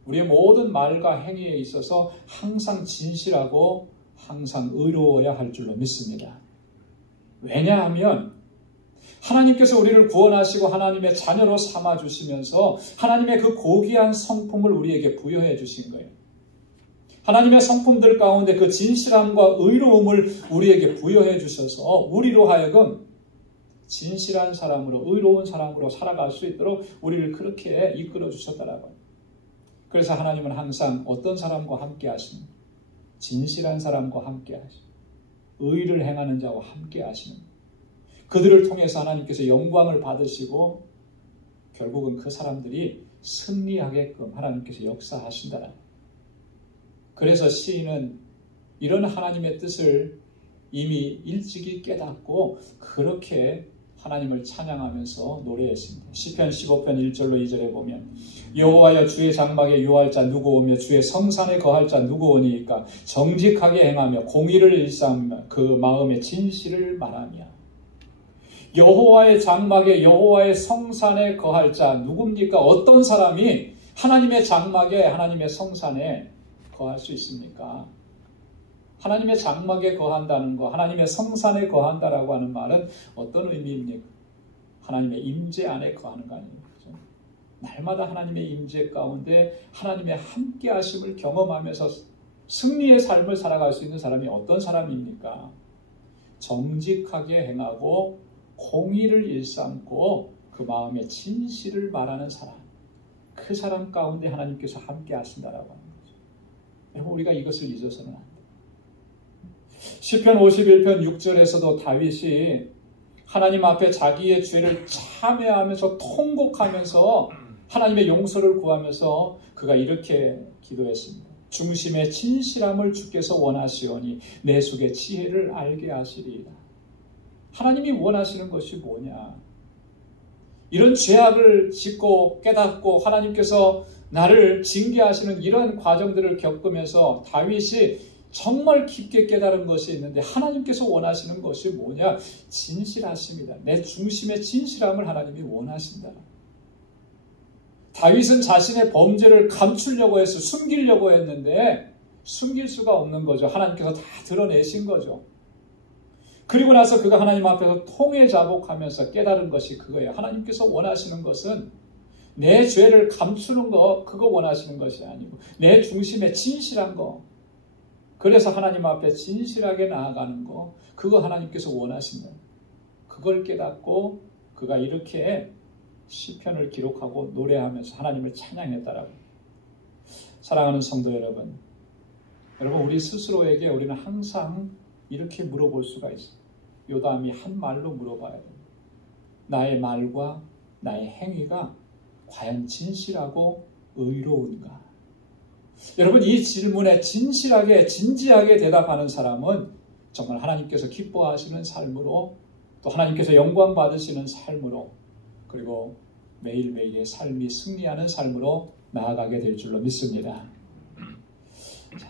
우리의 모든 말과 행위에 있어서 항상 진실하고 항상 의로워야 할 줄로 믿습니다. 왜냐하면 하나님께서 우리를 구원하시고 하나님의 자녀로 삼아주시면서 하나님의 그 고귀한 성품을 우리에게 부여해 주신 거예요. 하나님의 성품들 가운데 그 진실함과 의로움을 우리에게 부여해 주셔서 우리로 하여금 진실한 사람으로 의로운 사람으로 살아갈 수 있도록 우리를 그렇게 이끌어 주셨다라고. 그래서 하나님은 항상 어떤 사람과 함께 하십니까? 진실한 사람과 함께 하시고 의를 행하는 자와 함께 하시는 그들을 통해서 하나님께서 영광을 받으시고 결국은 그 사람들이 승리하게끔 하나님께서 역사하신다는. 그래서 시인은 이런 하나님의 뜻을 이미 일찍이 깨닫고 그렇게 하나님을 찬양하면서 노래했습니다. 시편 15편 1절로 2절에 보면 여호와여 주의 장막에 요할 자 누구 오며 주의 성산에 거할 자 누구 오니이까 정직하게 행하며 공의를 일삼으며 그 마음의 진실을 말하며. 여호와의 장막에 여호와의 성산에 거할 자 누굽니까? 어떤 사람이 하나님의 장막에 하나님의 성산에 거할 수 있습니까? 하나님의 장막에 거한다는 거, 하나님의 성산에 거한다라고 하는 말은 어떤 의미입니까? 하나님의 임재 안에 거하는 거 아닙니까? 날마다 하나님의 임재 가운데 하나님의 함께 하심을 경험하면서 승리의 삶을 살아갈 수 있는 사람이 어떤 사람입니까? 정직하게 행하고 공의를 일삼고 그 마음의 진실을 말하는 사람. 그 사람 가운데 하나님께서 함께 하신다라고 하는 거죠. 여러분, 우리가 이것을 잊어서는 안 돼요. 시편 51편 6절에서도 다윗이 하나님 앞에 자기의 죄를 참회하면서 통곡하면서 하나님의 용서를 구하면서 그가 이렇게 기도했습니다. 중심의 진실함을 주께서 원하시오니 내 속의 지혜를 알게 하시리이다. 하나님이 원하시는 것이 뭐냐? 이런 죄악을 짓고 깨닫고 하나님께서 나를 징계하시는 이런 과정들을 겪으면서 다윗이 정말 깊게 깨달은 것이 있는데 하나님께서 원하시는 것이 뭐냐? 진실하십니다. 내 중심의 진실함을 하나님이 원하신다. 다윗은 자신의 범죄를 감추려고 해서 숨기려고 했는데 숨길 수가 없는 거죠. 하나님께서 다 드러내신 거죠. 그리고 나서 그가 하나님 앞에서 통회자복하면서 깨달은 것이 그거예요. 하나님께서 원하시는 것은 내 죄를 감추는 거, 그거 원하시는 것이 아니고 내 중심의 진실한 거. 그래서 하나님 앞에 진실하게 나아가는 거, 그거 하나님께서 원하신다. 그걸 깨닫고 그가 이렇게 시편을 기록하고 노래하면서 하나님을 찬양했다라고. 사랑하는 성도 여러분, 우리 스스로에게 우리는 항상 이렇게 물어볼 수가 있어요. 요담이 한 말로 물어봐야 됩니다. 나의 말과 나의 행위가 과연 진실하고 의로운가? 여러분, 이 질문에 진실하게 진지하게 대답하는 사람은 정말 하나님께서 기뻐하시는 삶으로, 또 하나님께서 영광 받으시는 삶으로, 그리고 매일매일의 삶이 승리하는 삶으로 나아가게 될 줄로 믿습니다.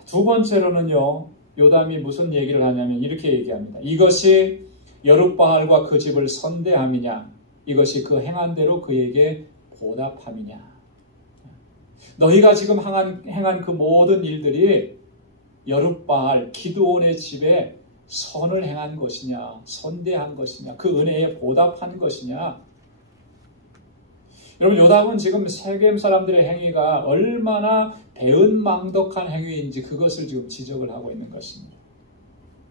두 번째로는요, 요담이 무슨 얘기를 하냐면 이렇게 얘기합니다. 이것이 여룻바알과 그 집을 선대함이냐? 이것이 그 행한 대로 그에게 보답함이냐? 너희가 지금 행한 그 모든 일들이 여룻바알, 기드온의 집에 선을 행한 것이냐? 선대한 것이냐? 그 은혜에 보답한 것이냐? 여러분, 요담은 지금 세겜 사람들의 행위가 얼마나 배은망덕한 행위인지 그것을 지금 지적을 하고 있는 것입니다.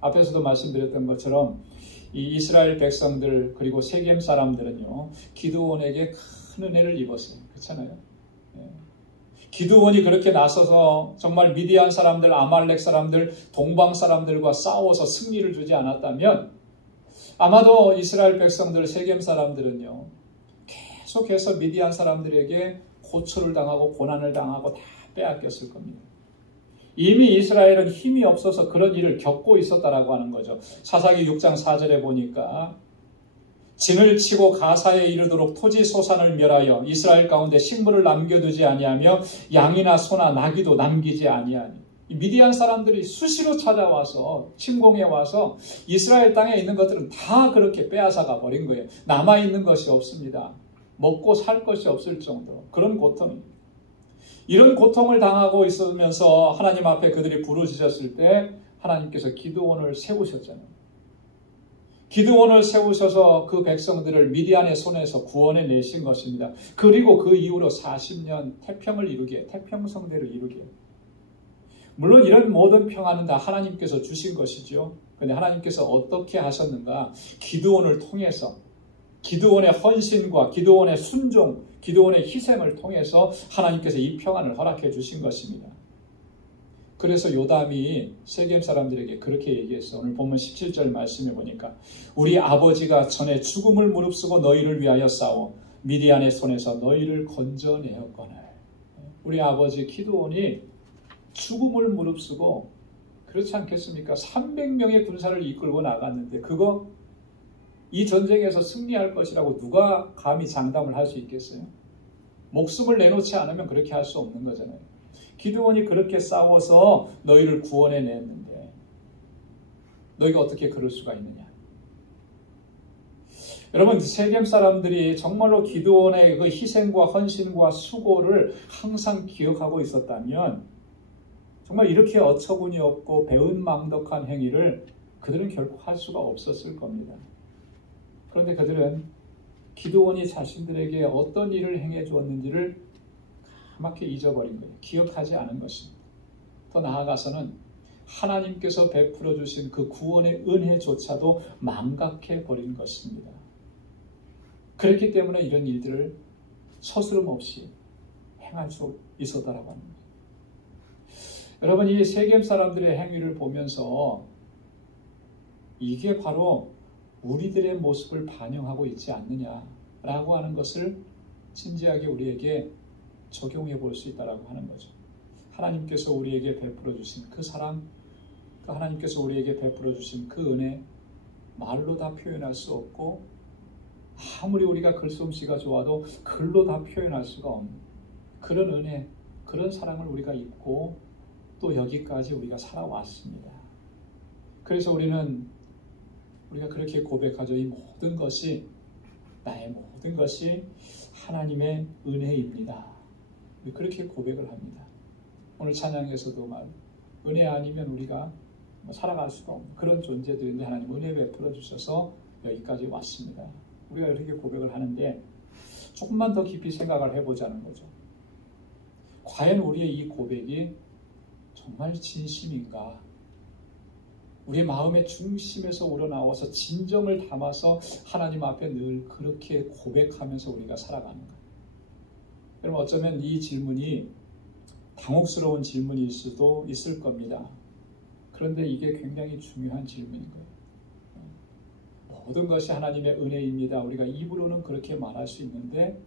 앞에서도 말씀드렸던 것처럼 이 이스라엘 백성들 그리고 세겜 사람들은요, 기드온에게 큰 은혜를 입었어요. 그렇잖아요. 기드온이 그렇게 나서서 정말 미디안 사람들, 아말렉 사람들, 동방 사람들과 싸워서 승리를 주지 않았다면 아마도 이스라엘 백성들, 세겜 사람들은요, 계속해서 미디안 사람들에게 고초를 당하고 고난을 당하고 다 빼앗겼을 겁니다. 이미 이스라엘은 힘이 없어서 그런 일을 겪고 있었다라고 하는 거죠. 사사기 6장 4절에 보니까 진을 치고 가사에 이르도록 토지 소산을 멸하여 이스라엘 가운데 식물을 남겨두지 아니하며 양이나 소나 나귀도 남기지 아니하니. 미디안 사람들이 수시로 찾아와서 침공해 와서 이스라엘 땅에 있는 것들은 다 그렇게 빼앗아가 버린 거예요. 남아있는 것이 없습니다. 먹고 살 것이 없을 정도로 그런 고통입니다. 이런 고통을 당하고 있으면서 하나님 앞에 그들이 부르짖었을 때 하나님께서 기드온을 세우셨잖아요. 기드온을 세우셔서 그 백성들을 미디안의 손에서 구원해 내신 것입니다. 그리고 그 이후로 40년 태평을 이루게, 태평성대를 이루게. 물론 이런 모든 평안은 다 하나님께서 주신 것이죠. 그런데 하나님께서 어떻게 하셨는가? 기드온을 통해서, 기드온의 헌신과 기드온의 순종, 기드온의 희생을 통해서 하나님께서 이 평안을 허락해 주신 것입니다. 그래서 요담이 세겜 사람들에게 그렇게 얘기했어. 오늘 본문 17절 말씀해 보니까 우리 아버지가 전에 죽음을 무릅쓰고 너희를 위하여 싸워 미디안의 손에서 너희를 건져내었거늘. 우리 아버지 기드온이 죽음을 무릅쓰고, 그렇지 않겠습니까? 300명의 군사를 이끌고 나갔는데 그거 이 전쟁에서 승리할 것이라고 누가 감히 장담을 할 수 있겠어요? 목숨을 내놓지 않으면 그렇게 할 수 없는 거잖아요. 기드온이 그렇게 싸워서 너희를 구원해냈는데 너희가 어떻게 그럴 수가 있느냐? 여러분, 세겜 사람들이 정말로 기드온의 그 희생과 헌신과 수고를 항상 기억하고 있었다면 정말 이렇게 어처구니 없고 배은망덕한 행위를 그들은 결코 할 수가 없었을 겁니다. 그런데 그들은 기드온이 자신들에게 어떤 일을 행해 주었는지를 까맣게 잊어버린 거예요. 기억하지 않은 것입니다. 더 나아가서는 하나님께서 베풀어 주신 그 구원의 은혜조차도 망각해 버린 것입니다. 그렇기 때문에 이런 일들을 서스럼 없이 행할 수 있었다라고 합니다. 여러분, 이 세겜 사람들의 행위를 보면서 이게 바로 우리들의 모습을 반영하고 있지 않느냐라고 하는 것을 진지하게 우리에게 적용해 볼 수 있다라고 하는 거죠. 하나님께서 우리에게 베풀어 주신 그 사랑, 하나님께서 우리에게 베풀어 주신 그 은혜, 말로 다 표현할 수 없고 아무리 우리가 글솜씨가 좋아도 글로 다 표현할 수가 없는 그런 은혜, 그런 사랑을 우리가 입고 또 여기까지 우리가 살아왔습니다. 그래서 우리가 그렇게 고백하죠. 이 모든 것이, 나의 모든 것이 하나님의 은혜입니다. 그렇게 고백을 합니다. 오늘 찬양에서도 은혜 아니면 우리가 살아갈 수가 없는 그런 존재들인데 하나님 은혜 베풀어 주셔서 여기까지 왔습니다. 우리가 이렇게 고백을 하는데 조금만 더 깊이 생각을 해보자는 거죠. 과연 우리의 이 고백이 정말 진심인가? 우리의 마음의 중심에서 우러나와서 진정을 담아서 하나님 앞에 늘 그렇게 고백하면서 우리가 살아가는가? 여러분, 어쩌면 이 질문이 당혹스러운 질문일 수도 있을 겁니다. 그런데 이게 굉장히 중요한 질문인 거예요. 모든 것이 하나님의 은혜입니다. 우리가 입으로는 그렇게 말할 수 있는데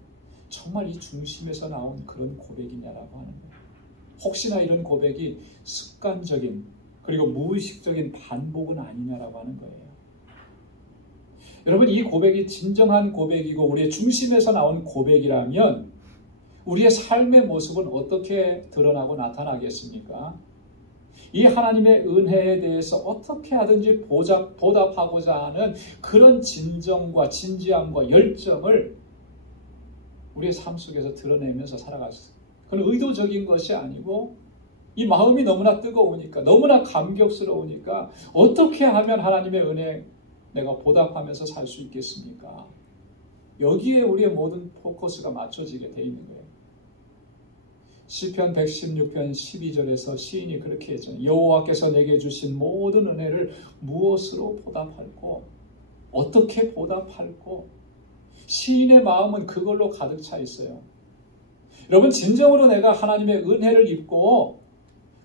정말 이 중심에서 나온 그런 고백이냐라고 하는 거예요. 혹시나 이런 고백이 습관적인 그리고 무의식적인 반복은 아니냐라고 하는 거예요. 여러분, 이 고백이 진정한 고백이고 우리의 중심에서 나온 고백이라면 우리의 삶의 모습은 어떻게 드러나고 나타나겠습니까? 이 하나님의 은혜에 대해서 어떻게 하든지 보답하고자 하는 그런 진정과 진지함과 열정을 우리의 삶 속에서 드러내면서 살아갈 수 있어요. 그건 의도적인 것이 아니고 이 마음이 너무나 뜨거우니까, 너무나 감격스러우니까 어떻게 하면 하나님의 은혜에 내가 보답하면서 살 수 있겠습니까? 여기에 우리의 모든 포커스가 맞춰지게 돼 있는 거예요. 시편 116편 12절에서 시인이 그렇게 했죠. 여호와께서 내게 주신 모든 은혜를 무엇으로 보답할꼬? 어떻게 보답할꼬? 시인의 마음은 그걸로 가득 차 있어요. 여러분, 진정으로 내가 하나님의 은혜를 입고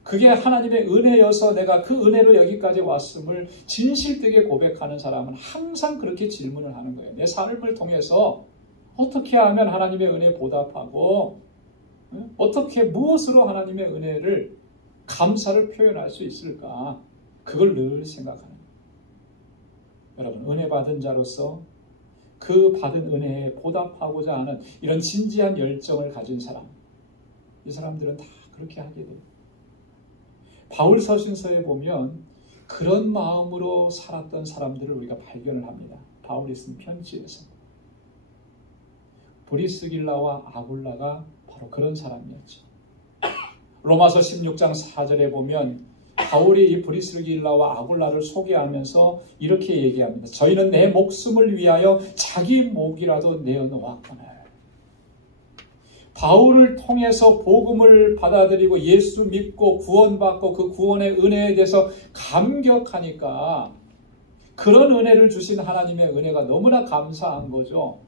그게 하나님의 은혜여서 내가 그 은혜로 여기까지 왔음을 진실되게 고백하는 사람은 항상 그렇게 질문을 하는 거예요. 내 삶을 통해서 어떻게 하면 하나님의 은혜에 보답하고 어떻게 무엇으로 하나님의 은혜를 감사를 표현할 수 있을까? 그걸 늘 생각하는 거예요. 여러분, 은혜 받은 자로서 그 받은 은혜에 보답하고자 하는 이런 진지한 열정을 가진 사람, 이 사람들은 다 그렇게 하게 돼요. 바울 서신서에 보면 그런 마음으로 살았던 사람들을 우리가 발견을 합니다. 바울이 쓴 편지에서 브리스길라와 아굴라가 바로 그런 사람이었죠. 로마서 16장 4절에 보면 바울이 이 브리스길라와 아굴라를 소개하면서 이렇게 얘기합니다. 저희는 내 목숨을 위하여 자기 목이라도 내어놓았거늘. 바울을 통해서 복음을 받아들이고 예수 믿고 구원받고 그 구원의 은혜에 대해서 감격하니까 그런 은혜를 주신 하나님의 은혜가 너무나 감사한 거죠.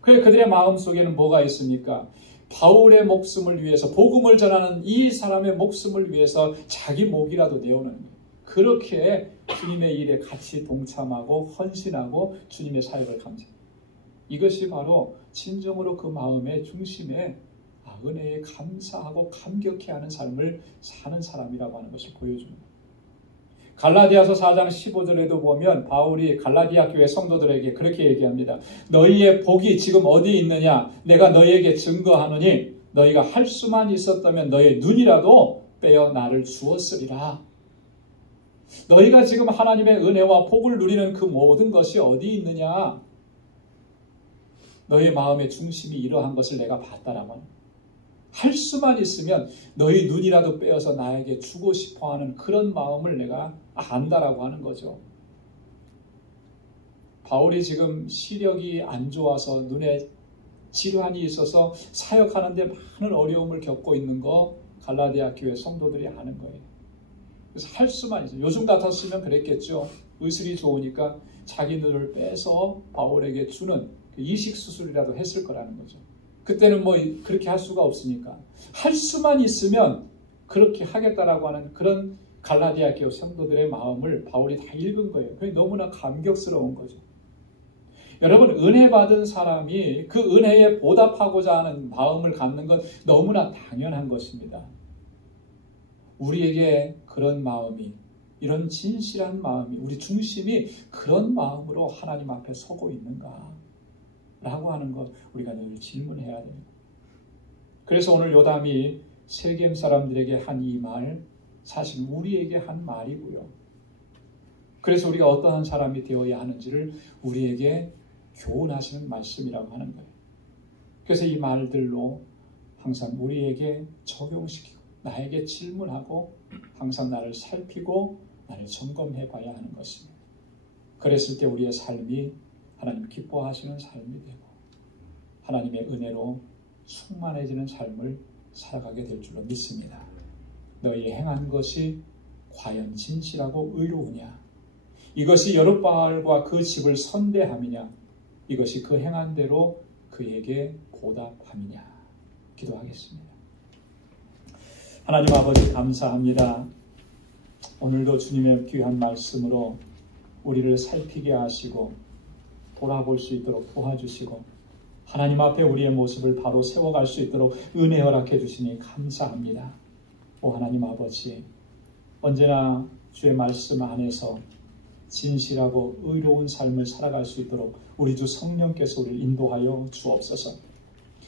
그들의 마음속에는 뭐가 있습니까? 바울의 목숨을 위해서, 복음을 전하는 이 사람의 목숨을 위해서 자기 목이라도 내어놓는 거예요. 그렇게 주님의 일에 같이 동참하고 헌신하고 주님의 사역을 감사해요. 이것이 바로 진정으로 그 마음의 중심에 은혜에 감사하고 감격해하는 삶을 사는 사람이라고 하는 것을 보여줍니다. 갈라디아서 4장 15절에도 보면 바울이 갈라디아 교회 성도들에게 그렇게 얘기합니다. 너희의 복이 지금 어디 있느냐? 내가 너희에게 증거하노니 너희가 할 수만 있었다면 너희의 눈이라도 빼어 나를 주었으리라. 너희가 지금 하나님의 은혜와 복을 누리는 그 모든 것이 어디 있느냐? 너희 마음의 중심이 이러한 것을 내가 봤다라고 합니다. 할 수만 있으면 너희 눈이라도 빼어서 나에게 주고 싶어하는 그런 마음을 내가 안다라고 하는 거죠. 바울이 지금 시력이 안 좋아서 눈에 질환이 있어서 사역하는데 많은 어려움을 겪고 있는 거 갈라디아 교회 성도들이 아는 거예요. 그래서 할 수만 있어요. 요즘 같았으면 그랬겠죠. 의술이 좋으니까 자기 눈을 빼서 바울에게 주는 그 이식 수술이라도 했을 거라는 거죠. 그때는 뭐 그렇게 할 수가 없으니까 할 수만 있으면 그렇게 하겠다라고 하는 그런 갈라디아 교회 성도들의 마음을 바울이 다 읽은 거예요. 그게 너무나 감격스러운 거죠. 여러분, 은혜 받은 사람이 그 은혜에 보답하고자 하는 마음을 갖는 건 너무나 당연한 것입니다. 우리에게 그런 마음이, 이런 진실한 마음이, 우리 중심이 그런 마음으로 하나님 앞에 서고 있는가? 라고 하는 것 우리가 늘 질문해야 됩니다. 그래서 오늘 요담이 세겜 사람들에게 한 이 말, 사실 우리에게 한 말이고요. 그래서 우리가 어떠한 사람이 되어야 하는지를 우리에게 교훈하시는 말씀이라고 하는 거예요. 그래서 이 말들로 항상 우리에게 적용시키고 나에게 질문하고 항상 나를 살피고 나를 점검해 봐야 하는 것입니다. 그랬을 때 우리의 삶이 하나님 기뻐하시는 삶이 되고 하나님의 은혜로 충만해지는 삶을 살아가게 될 줄로 믿습니다. 너희 행한 것이 과연 진실하고 의로우냐? 이것이 여룻바알과 그 집을 선대함이냐? 이것이 그 행한 대로 그에게 보답함이냐? 기도하겠습니다. 하나님 아버지 감사합니다. 오늘도 주님의 귀한 말씀으로 우리를 살피게 하시고 돌아볼 수 있도록 도와주시고 하나님 앞에 우리의 모습을 바로 세워갈 수 있도록 은혜 허락해 주시니 감사합니다. 오 하나님 아버지, 언제나 주의 말씀 안에서 진실하고 의로운 삶을 살아갈 수 있도록 우리 주 성령께서 우리를 인도하여 주옵소서.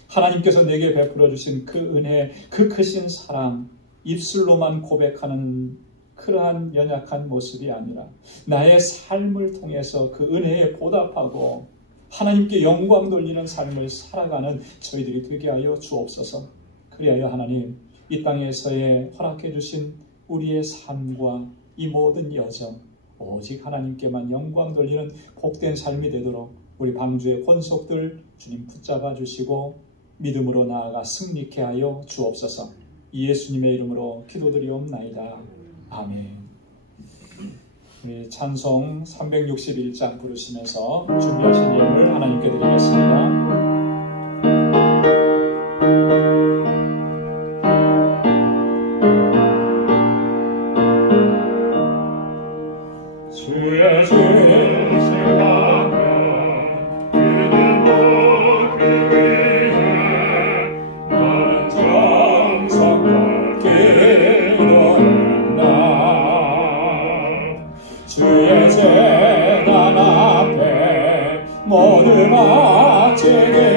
하나님께서 내게 베풀어 주신 그 은혜, 그 크신 사랑, 입술로만 고백하는 그러한 연약한 모습이 아니라 나의 삶을 통해서 그 은혜에 보답하고 하나님께 영광 돌리는 삶을 살아가는 저희들이 되게 하여 주옵소서. 그리하여 하나님, 이 땅에서의 허락해 주신 우리의 삶과 이 모든 여정, 오직 하나님께만 영광 돌리는 복된 삶이 되도록 우리 방주의 권속들 주님 붙잡아 주시고 믿음으로 나아가 승리케 하여 주옵소서. 예수님의 이름으로 기도드리옵나이다. 아멘. 우리 찬송 361장 부르시면서 준비하신 예물 하나님께 드리겠습니다. 주의 죄를 생각하며 믿음으로 그 위에 나는 정성껏 기도한다. 주의 재단 앞에 모두 바치게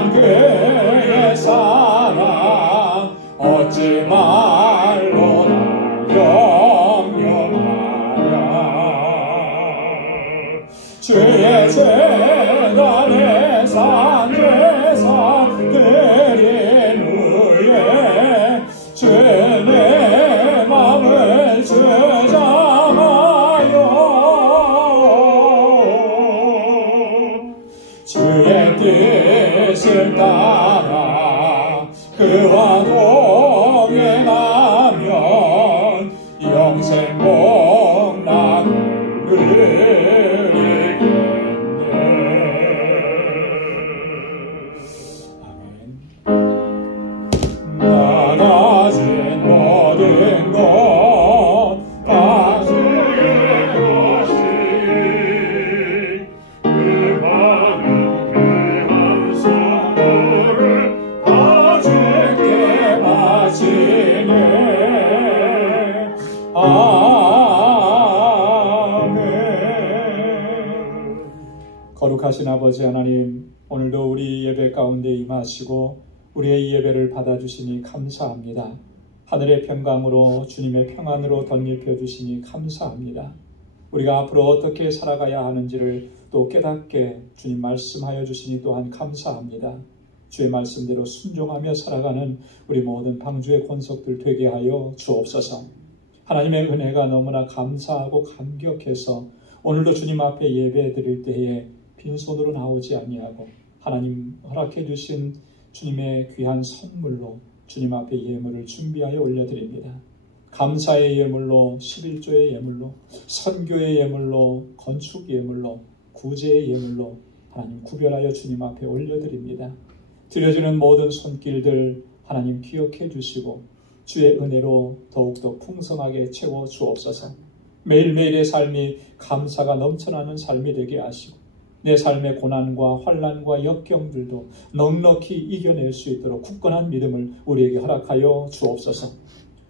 난 그의 사랑 얻지 말로다 영영하라. 주의 재단에 산 제사 드린 후에 주의 맘을 주장하여 주의 뜻을 따라 그와 동행하면 영생 복락을 누리겠네. 아멘. 나 가진 모든 것 다 주의 것이 그 많은 귀한 선물을 다 주께 바치네. 아멘. 거룩하신 아버지 하나님, 오늘도 우리 예배 가운데 임하시고 우리의 이 예배를 받아주시니 감사합니다. 하늘의 평강으로 주님의 평안으로 덧입혀 주시니 감사합니다. 우리가 앞으로 어떻게 살아가야 하는지를 또 깨닫게 주님 말씀하여 주시니 또한 감사합니다. 주의 말씀대로 순종하며 살아가는 우리 모든 방주의 권속들 되게 하여 주옵소서. 하나님의 은혜가 너무나 감사하고 감격해서 오늘도 주님 앞에 예배 드릴 때에 빈손으로 나오지 아니하고 하나님 허락해 주신 주님의 귀한 선물로 주님 앞에 예물을 준비하여 올려드립니다. 감사의 예물로, 11조의 예물로, 선교의 예물로, 건축 예물로, 구제의 예물로 하나님 구별하여 주님 앞에 올려드립니다. 드려지는 모든 손길들 하나님 기억해 주시고 주의 은혜로 더욱더 풍성하게 채워 주옵소서. 매일매일의 삶이 감사가 넘쳐나는 삶이 되게 하시고 내 삶의 고난과 환난과 역경들도 넉넉히 이겨낼 수 있도록 굳건한 믿음을 우리에게 허락하여 주옵소서.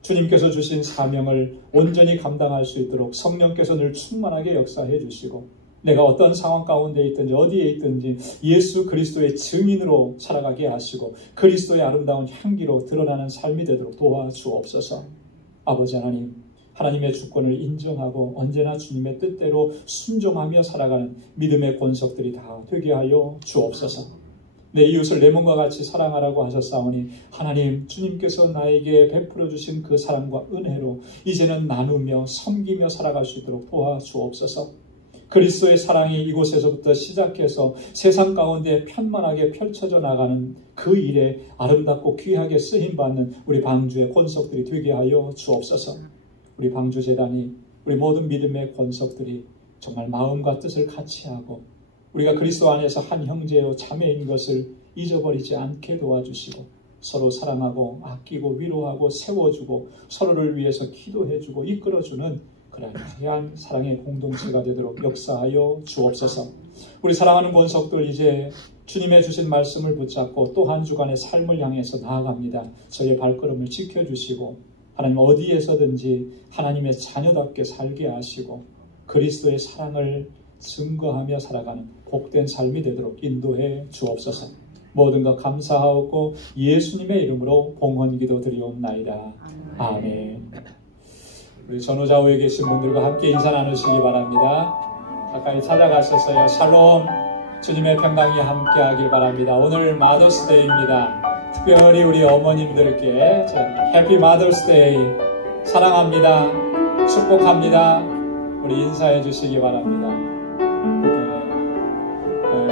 주님께서 주신 사명을 온전히 감당할 수 있도록 성령께서 늘 충만하게 역사해 주시고 내가 어떤 상황 가운데 있든지 어디에 있든지 예수 그리스도의 증인으로 살아가게 하시고 그리스도의 아름다운 향기로 드러나는 삶이 되도록 도와주옵소서. 아버지 하나님, 하나님의 주권을 인정하고 언제나 주님의 뜻대로 순종하며 살아가는 믿음의 권속들이 다 되게 하여 주옵소서. 내 이웃을 내 몸과 같이 사랑하라고 하셨사오니 하나님 주님께서 나에게 베풀어 주신 그 사랑과 은혜로 이제는 나누며 섬기며 살아갈 수 있도록 도와주옵소서. 그리스도의 사랑이 이곳에서부터 시작해서 세상 가운데 편만하게 펼쳐져 나가는 그 일에 아름답고 귀하게 쓰임받는 우리 방주의 권속들이 되게 하여 주옵소서. 우리 방주재단이 우리 모든 믿음의 권속들이 정말 마음과 뜻을 같이 하고 우리가 그리스도 안에서 한 형제요 자매인 것을 잊어버리지 않게 도와주시고 서로 사랑하고 아끼고 위로하고 세워주고 서로를 위해서 기도해주고 이끌어주는 그런 귀한 사랑의 공동체가 되도록 역사하여 주옵소서. 우리 사랑하는 권속들 이제 주님의 주신 말씀을 붙잡고 또 한 주간의 삶을 향해서 나아갑니다. 저희의 발걸음을 지켜주시고 하나님 어디에서든지 하나님의 자녀답게 살게 하시고 그리스도의 사랑을 증거하며 살아가는 복된 삶이 되도록 인도해 주옵소서. 모든 것 감사하고 예수님의 이름으로 봉헌기도 드리옵나이다. 아멘. 우리 전후좌우에 계신 분들과 함께 인사 나누시기 바랍니다. 가까이 찾아가셔서요. 샬롬, 주님의 평강이 함께하길 바랍니다. 오늘 마더스데이입니다. 특별히 우리 어머님들께 해피 마더스데이, 사랑합니다, 축복합니다. 우리 인사해 주시기 바랍니다.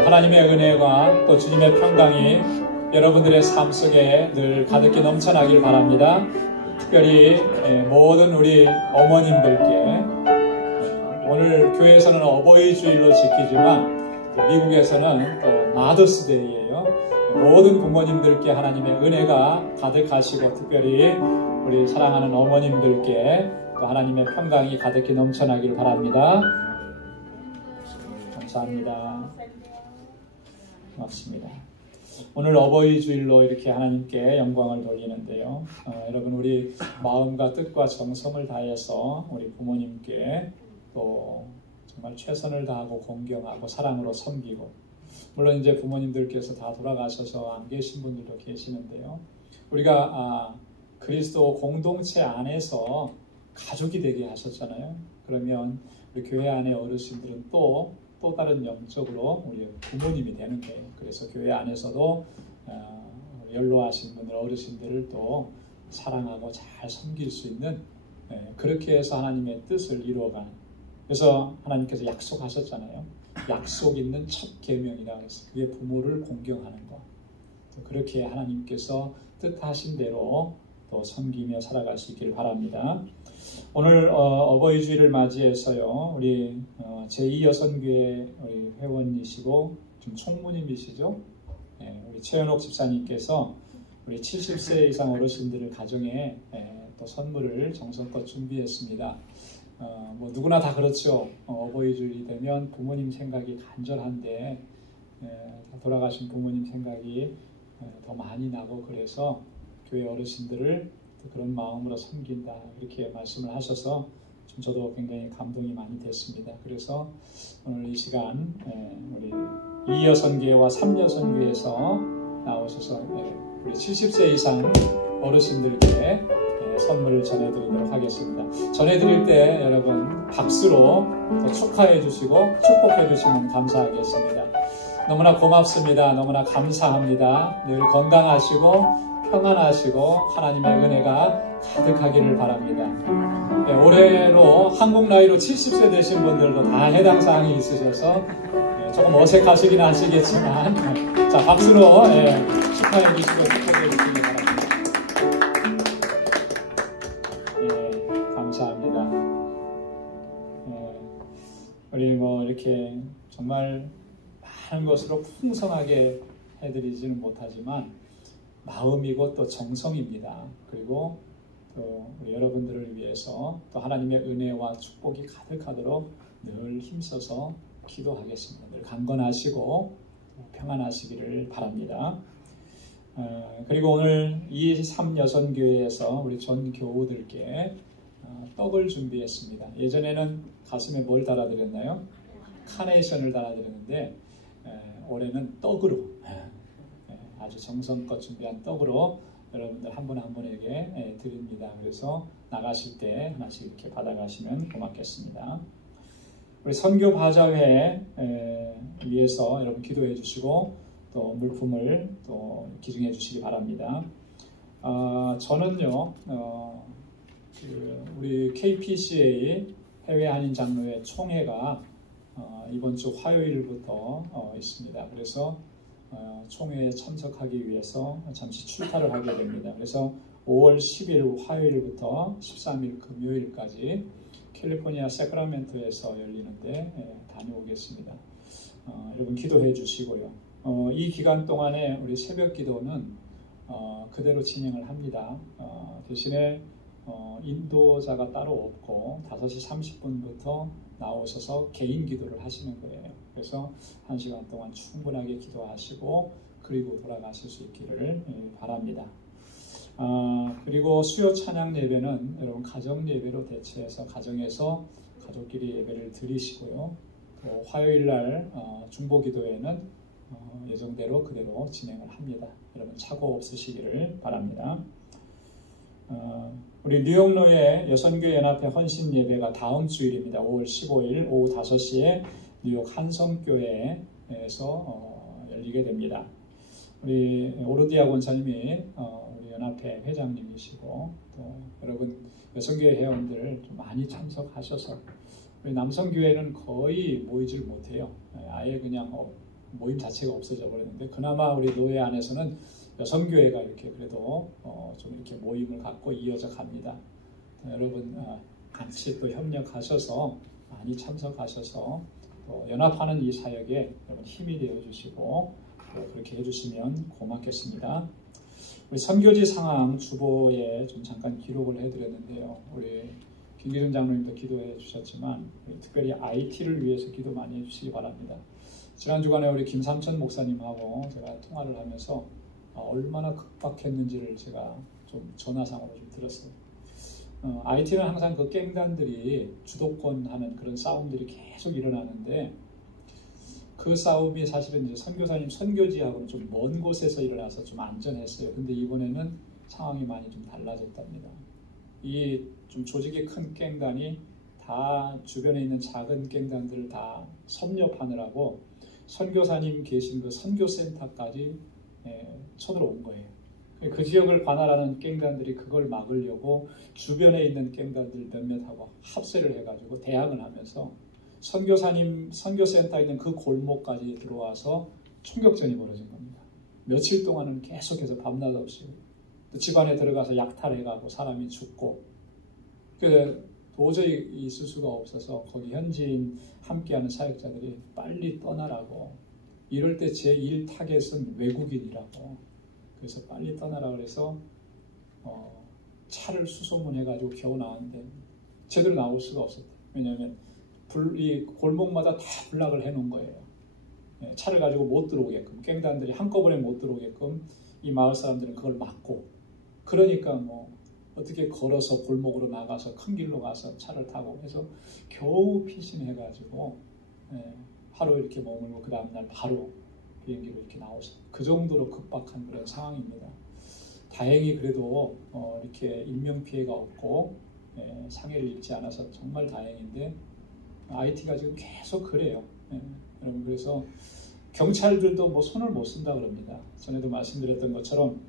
하나님의 은혜와 또 주님의 평강이 여러분들의 삶 속에 늘 가득히 넘쳐나길 바랍니다. 특별히 모든 우리 어머님들께 오늘 교회에서는 어버이 주일로 지키지만 미국에서는 또 마더스데이예요. 모든 부모님들께 하나님의 은혜가 가득하시고 특별히 우리 사랑하는 어머님들께 또 하나님의 평강이 가득히 넘쳐나길 바랍니다. 감사합니다. 고맙습니다. 오늘 어버이 주일로 이렇게 하나님께 영광을 돌리는데요. 여러분 우리 마음과 뜻과 정성을 다해서 우리 부모님께 또 정말 최선을 다하고 공경하고 사랑으로 섬기고 물론 이제 부모님들께서 다 돌아가셔서 안 계신 분들도 계시는데요. 우리가 그리스도 공동체 안에서 가족이 되게 하셨잖아요. 그러면 우리 교회 안의 어르신들은 또 다른 영적으로 우리 부모님이 되는 거예요. 그래서 교회 안에서도 연로하신 분들, 어르신들을 또 사랑하고 잘 섬길 수 있는, 그렇게 해서 하나님의 뜻을 이루어가는, 그래서 하나님께서 약속하셨잖아요. 약속 있는 첫 계명이라 해서 그게 부모를 공경하는 것. 또 그렇게 하나님께서 뜻하신 대로 또 섬기며 살아갈 수 있기를 바랍니다. 오늘 어버이 주일을 맞이해서요, 우리 제2여선교회 우리 회원이시고 좀 총무님이시죠? 우리 최현옥 집사님께서 우리 70세 이상 어르신들을 가정에 또 선물을 정성껏 준비했습니다. 뭐 누구나 다 그렇죠. 어버이 주일이 되면 부모님 생각이 간절한데 돌아가신 부모님 생각이 더 많이 나고, 그래서 교회 어르신들을 그런 마음으로 섬긴다, 이렇게 말씀을 하셔서 좀 저도 굉장히 감동이 많이 됐습니다. 그래서 오늘 이 시간 우리 2여선교회와 3여선교회에서 나오셔서 우리 70세 이상 어르신들께 선물을 전해드리도록 하겠습니다. 전해드릴 때 여러분 박수로 또 축하해 주시고 축복해 주시면 감사하겠습니다. 너무나 고맙습니다. 너무나 감사합니다. 늘 건강하시고 평안하시고 하나님의 은혜가 가득하기를 바랍니다. 올해로 한국 나이로 70세 되신 분들도 다 해당 사항이 있으셔서 조금 어색하시긴 하시겠지만 자, 박수로 축하해 주시고 축복해 주시기 바랍니다. 감사합니다. 우리 뭐 이렇게 정말 많은 것으로 풍성하게 해드리지는 못하지만 마음이고 또 정성입니다. 그리고 또 우리 여러분들을 위해서 또 하나님의 은혜와 축복이 가득하도록 늘 힘써서 기도하겠습니다. 늘 강건하시고 평안하시기를 바랍니다. 그리고 오늘 2.3여선교회에서 우리 전 교우들께 떡을 준비했습니다. 예전에는 가슴에 뭘 달아드렸나요? 카네이션을 달아드렸는데 올해는 떡으로 아주 정성껏 준비한 떡으로 여러분들 한 분 한 분에게 드립니다. 그래서 나가실 때 하나씩 이렇게 받아가시면 고맙겠습니다. 우리 선교 바자회 위해서 여러분 기도해 주시고 또 물품을 또 기증해 주시기 바랍니다. 저는요 우리 KPCA 해외 한인 장로회 총회가 이번 주 화요일부터 있습니다. 그래서 총회에 참석하기 위해서 잠시 출타를 하게 됩니다. 그래서 5월 10일 화요일부터 13일 금요일까지 캘리포니아 세크라멘토에서 열리는데 다녀오겠습니다. 여러분 기도해 주시고요. 이 기간 동안에 우리 새벽 기도는 그대로 진행을 합니다. 대신에 인도자가 따로 없고 5시 30분부터 나오셔서 개인 기도를 하시는 거예요. 그래서 1시간 동안 충분하게 기도하시고 그리고 돌아가실 수 있기를 바랍니다. 그리고 수요 찬양 예배는 여러분 가정 예배로 대체해서 가정에서 가족끼리 예배를 드리시고요. 또 화요일날 중보 기도회는 예정대로 그대로 진행을 합니다. 여러분 착오 없으시기를 바랍니다. 우리 뉴욕로의 여선교회 연합회 헌신 예배가 다음 주일입니다. 5월 15일 오후 5시에 뉴욕 한성교회에서 열리게 됩니다. 우리 오르디아 권사님이 우리 연합회 회장님이시고 또 여러분 여성교회 회원들 좀 많이 참석하셔서 우리 남성교회는 거의 모이질 못해요. 아예 그냥 모임 자체가 없어져 버렸는데 그나마 우리 노예 안에서는 여성교회가 이렇게 그래도 좀 이렇게 모임을 갖고 이어져 갑니다. 여러분 같이 또 협력하셔서 많이 참석하셔서 또 연합하는 이 사역에 여러분 힘이 되어 주시고 또 그렇게 해주시면 고맙겠습니다. 우리 선교지 상황 주보에 좀 잠깐 기록을 해드렸는데요. 우리 김기준 장로님도 기도해 주셨지만 특별히 IT를 위해서 기도 많이 해주시기 바랍니다. 지난 주간에 우리 김삼천 목사님하고 제가 통화를 하면서 얼마나 급박했는지를 제가 좀 전화상으로 좀 들었어요. IT는 항상 그 깽단들이 주도권하는 그런 싸움들이 계속 일어나는데 그 싸움이 사실은 이제 선교사님 선교지하고는 좀 먼 곳에서 일어나서 좀 안전했어요. 근데 이번에는 상황이 많이 좀 달라졌답니다. 이 좀 조직이 큰 갱단이 다 주변에 있는 작은 갱단들을 다 섭렵하느라고 선교사님 계신 그 선교센터까지 쳐들어온 거예요. 그 지역을 관할하는 갱단들이 그걸 막으려고 주변에 있는 갱단들 몇몇하고 합세를 해가지고 대항을 하면서 선교사님 선교센터에 있는 그 골목까지 들어와서 총격전이 벌어진 겁니다. 며칠 동안은 계속해서 밤낮 없이 집 안에 들어가서 약탈해가고 사람이 죽고, 도저히 있을 수가 없어서 거기 현지인 함께하는 사역자들이 빨리 떠나라고, 이럴 때 제1 타겟은 외국인이라고, 그래서 빨리 떠나라 그래서 차를 수소문해가지고 겨우 나왔는데 제대로 나올 수가 없었대요. 왜냐하면 이 골목마다 다 블락을 해놓은 거예요. 차를 가지고 못 들어오게끔, 갱단들이 한꺼번에 못 들어오게끔 이 마을 사람들은 그걸 막고, 그러니까 뭐 어떻게 걸어서 골목으로 나가서 큰 길로 가서 차를 타고 해서 겨우 피신해가지고 하루 이렇게 머물고 그 다음날 바로 비행기로 이렇게 나오죠. 그 정도로 급박한 그런 상황입니다. 다행히 그래도 이렇게 인명피해가 없고 상해를 입지 않아서 정말 다행인데, IT가 지금 계속 그래요. 여러분, 그래서 경찰들도 뭐 손을 못 쓴다 그럽니다. 전에도 말씀드렸던 것처럼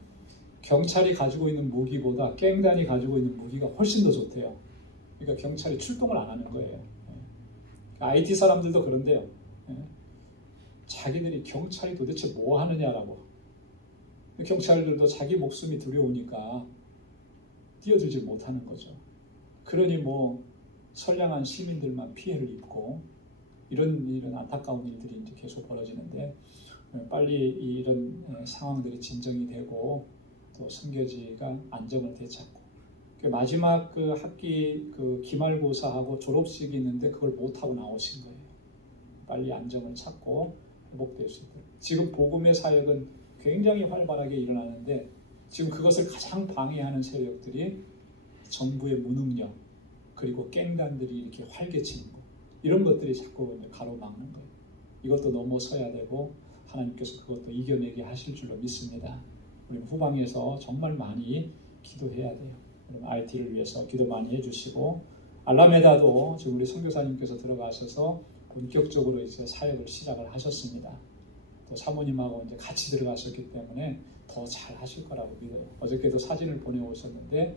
경찰이 가지고 있는 무기보다 갱단이 가지고 있는 무기가 훨씬 더 좋대요. 그러니까 경찰이 출동을 안 하는 거예요. IT 사람들도 그런데요. 자기들이 경찰이 도대체 뭐 하느냐라고. 경찰들도 자기 목숨이 두려우니까 뛰어들지 못하는 거죠. 그러니 뭐 선량한 시민들만 피해를 입고 이런 안타까운 일들이 이제 계속 벌어지는데, 빨리 이런 상황들이 진정이 되고 또 선교지가 안정을 되찾고, 마지막 그 학기 그 기말고사하고 졸업식이 있는데 그걸 못하고 나오신 거예요. 빨리 안정을 찾고 회복될 수 있도록. 지금 복음의 사역은 굉장히 활발하게 일어나는데, 지금 그것을 가장 방해하는 세력들이 정부의 무능력, 그리고 갱단들이 이렇게 활개치는 것, 이런 것들이 자꾸 가로막는 거예요. 이것도 넘어서야 되고 하나님께서 그것도 이겨내게 하실 줄로 믿습니다. 우리 후방에서 정말 많이 기도해야 돼요. 여러분, IT를 위해서 기도 많이 해주시고, 알라메다도 지금 우리 선교사님께서 들어가셔서 본격적으로 이제 사역을 시작을 하셨습니다. 또 사모님하고 이제 같이 들어가셨기 때문에 더 잘 하실 거라고 믿어요. 어저께도 사진을 보내오셨는데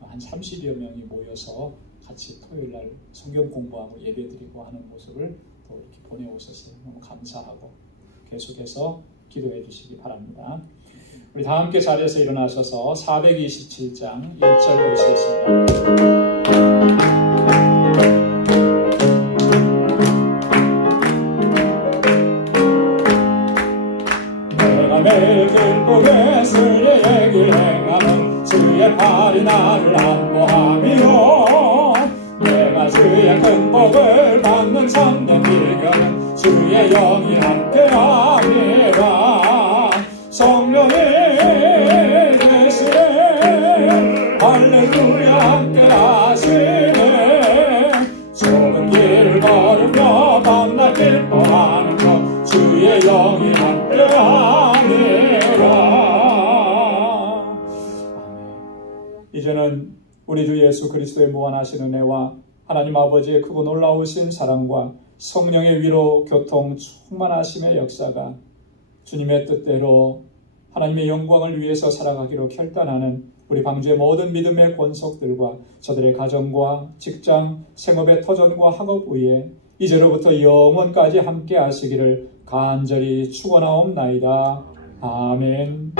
한 30여 명이 모여서 같이 토요일 날 성경 공부하고 예배드리고 하는 모습을 또 이렇게 보내오셨어요. 너무 감사하고 계속해서 기도해 주시기 바랍니다. 우리 다 함께 자리에서 일어나셔서 427장 1절 보시겠습니다. 내가 매일 들고 예술의 얘기를 행하면 주의 팔이 나를 안보하며, 내가 주의 큰 복을 받는 참된 비결은 주의 영이 함께함이라. 성령이 계시네, 할렐루야 함께하시네. 좁은 길을 걸으며 밤낮 기뻐하는 것, 주의 영이 함께함이라. 이제는 우리 주 예수 그리스도의 무한하신 은혜와 하나님 아버지의 크고 놀라우신 사랑과 성령의 위로 교통 충만하심의 역사가 주님의 뜻대로 하나님의 영광을 위해서 살아가기로 결단하는 우리 방주의 모든 믿음의 권속들과 저들의 가정과 직장, 생업의 터전과 학업 위에 이제로부터 영원까지 함께 하시기를 간절히 축원하옵나이다. 아멘.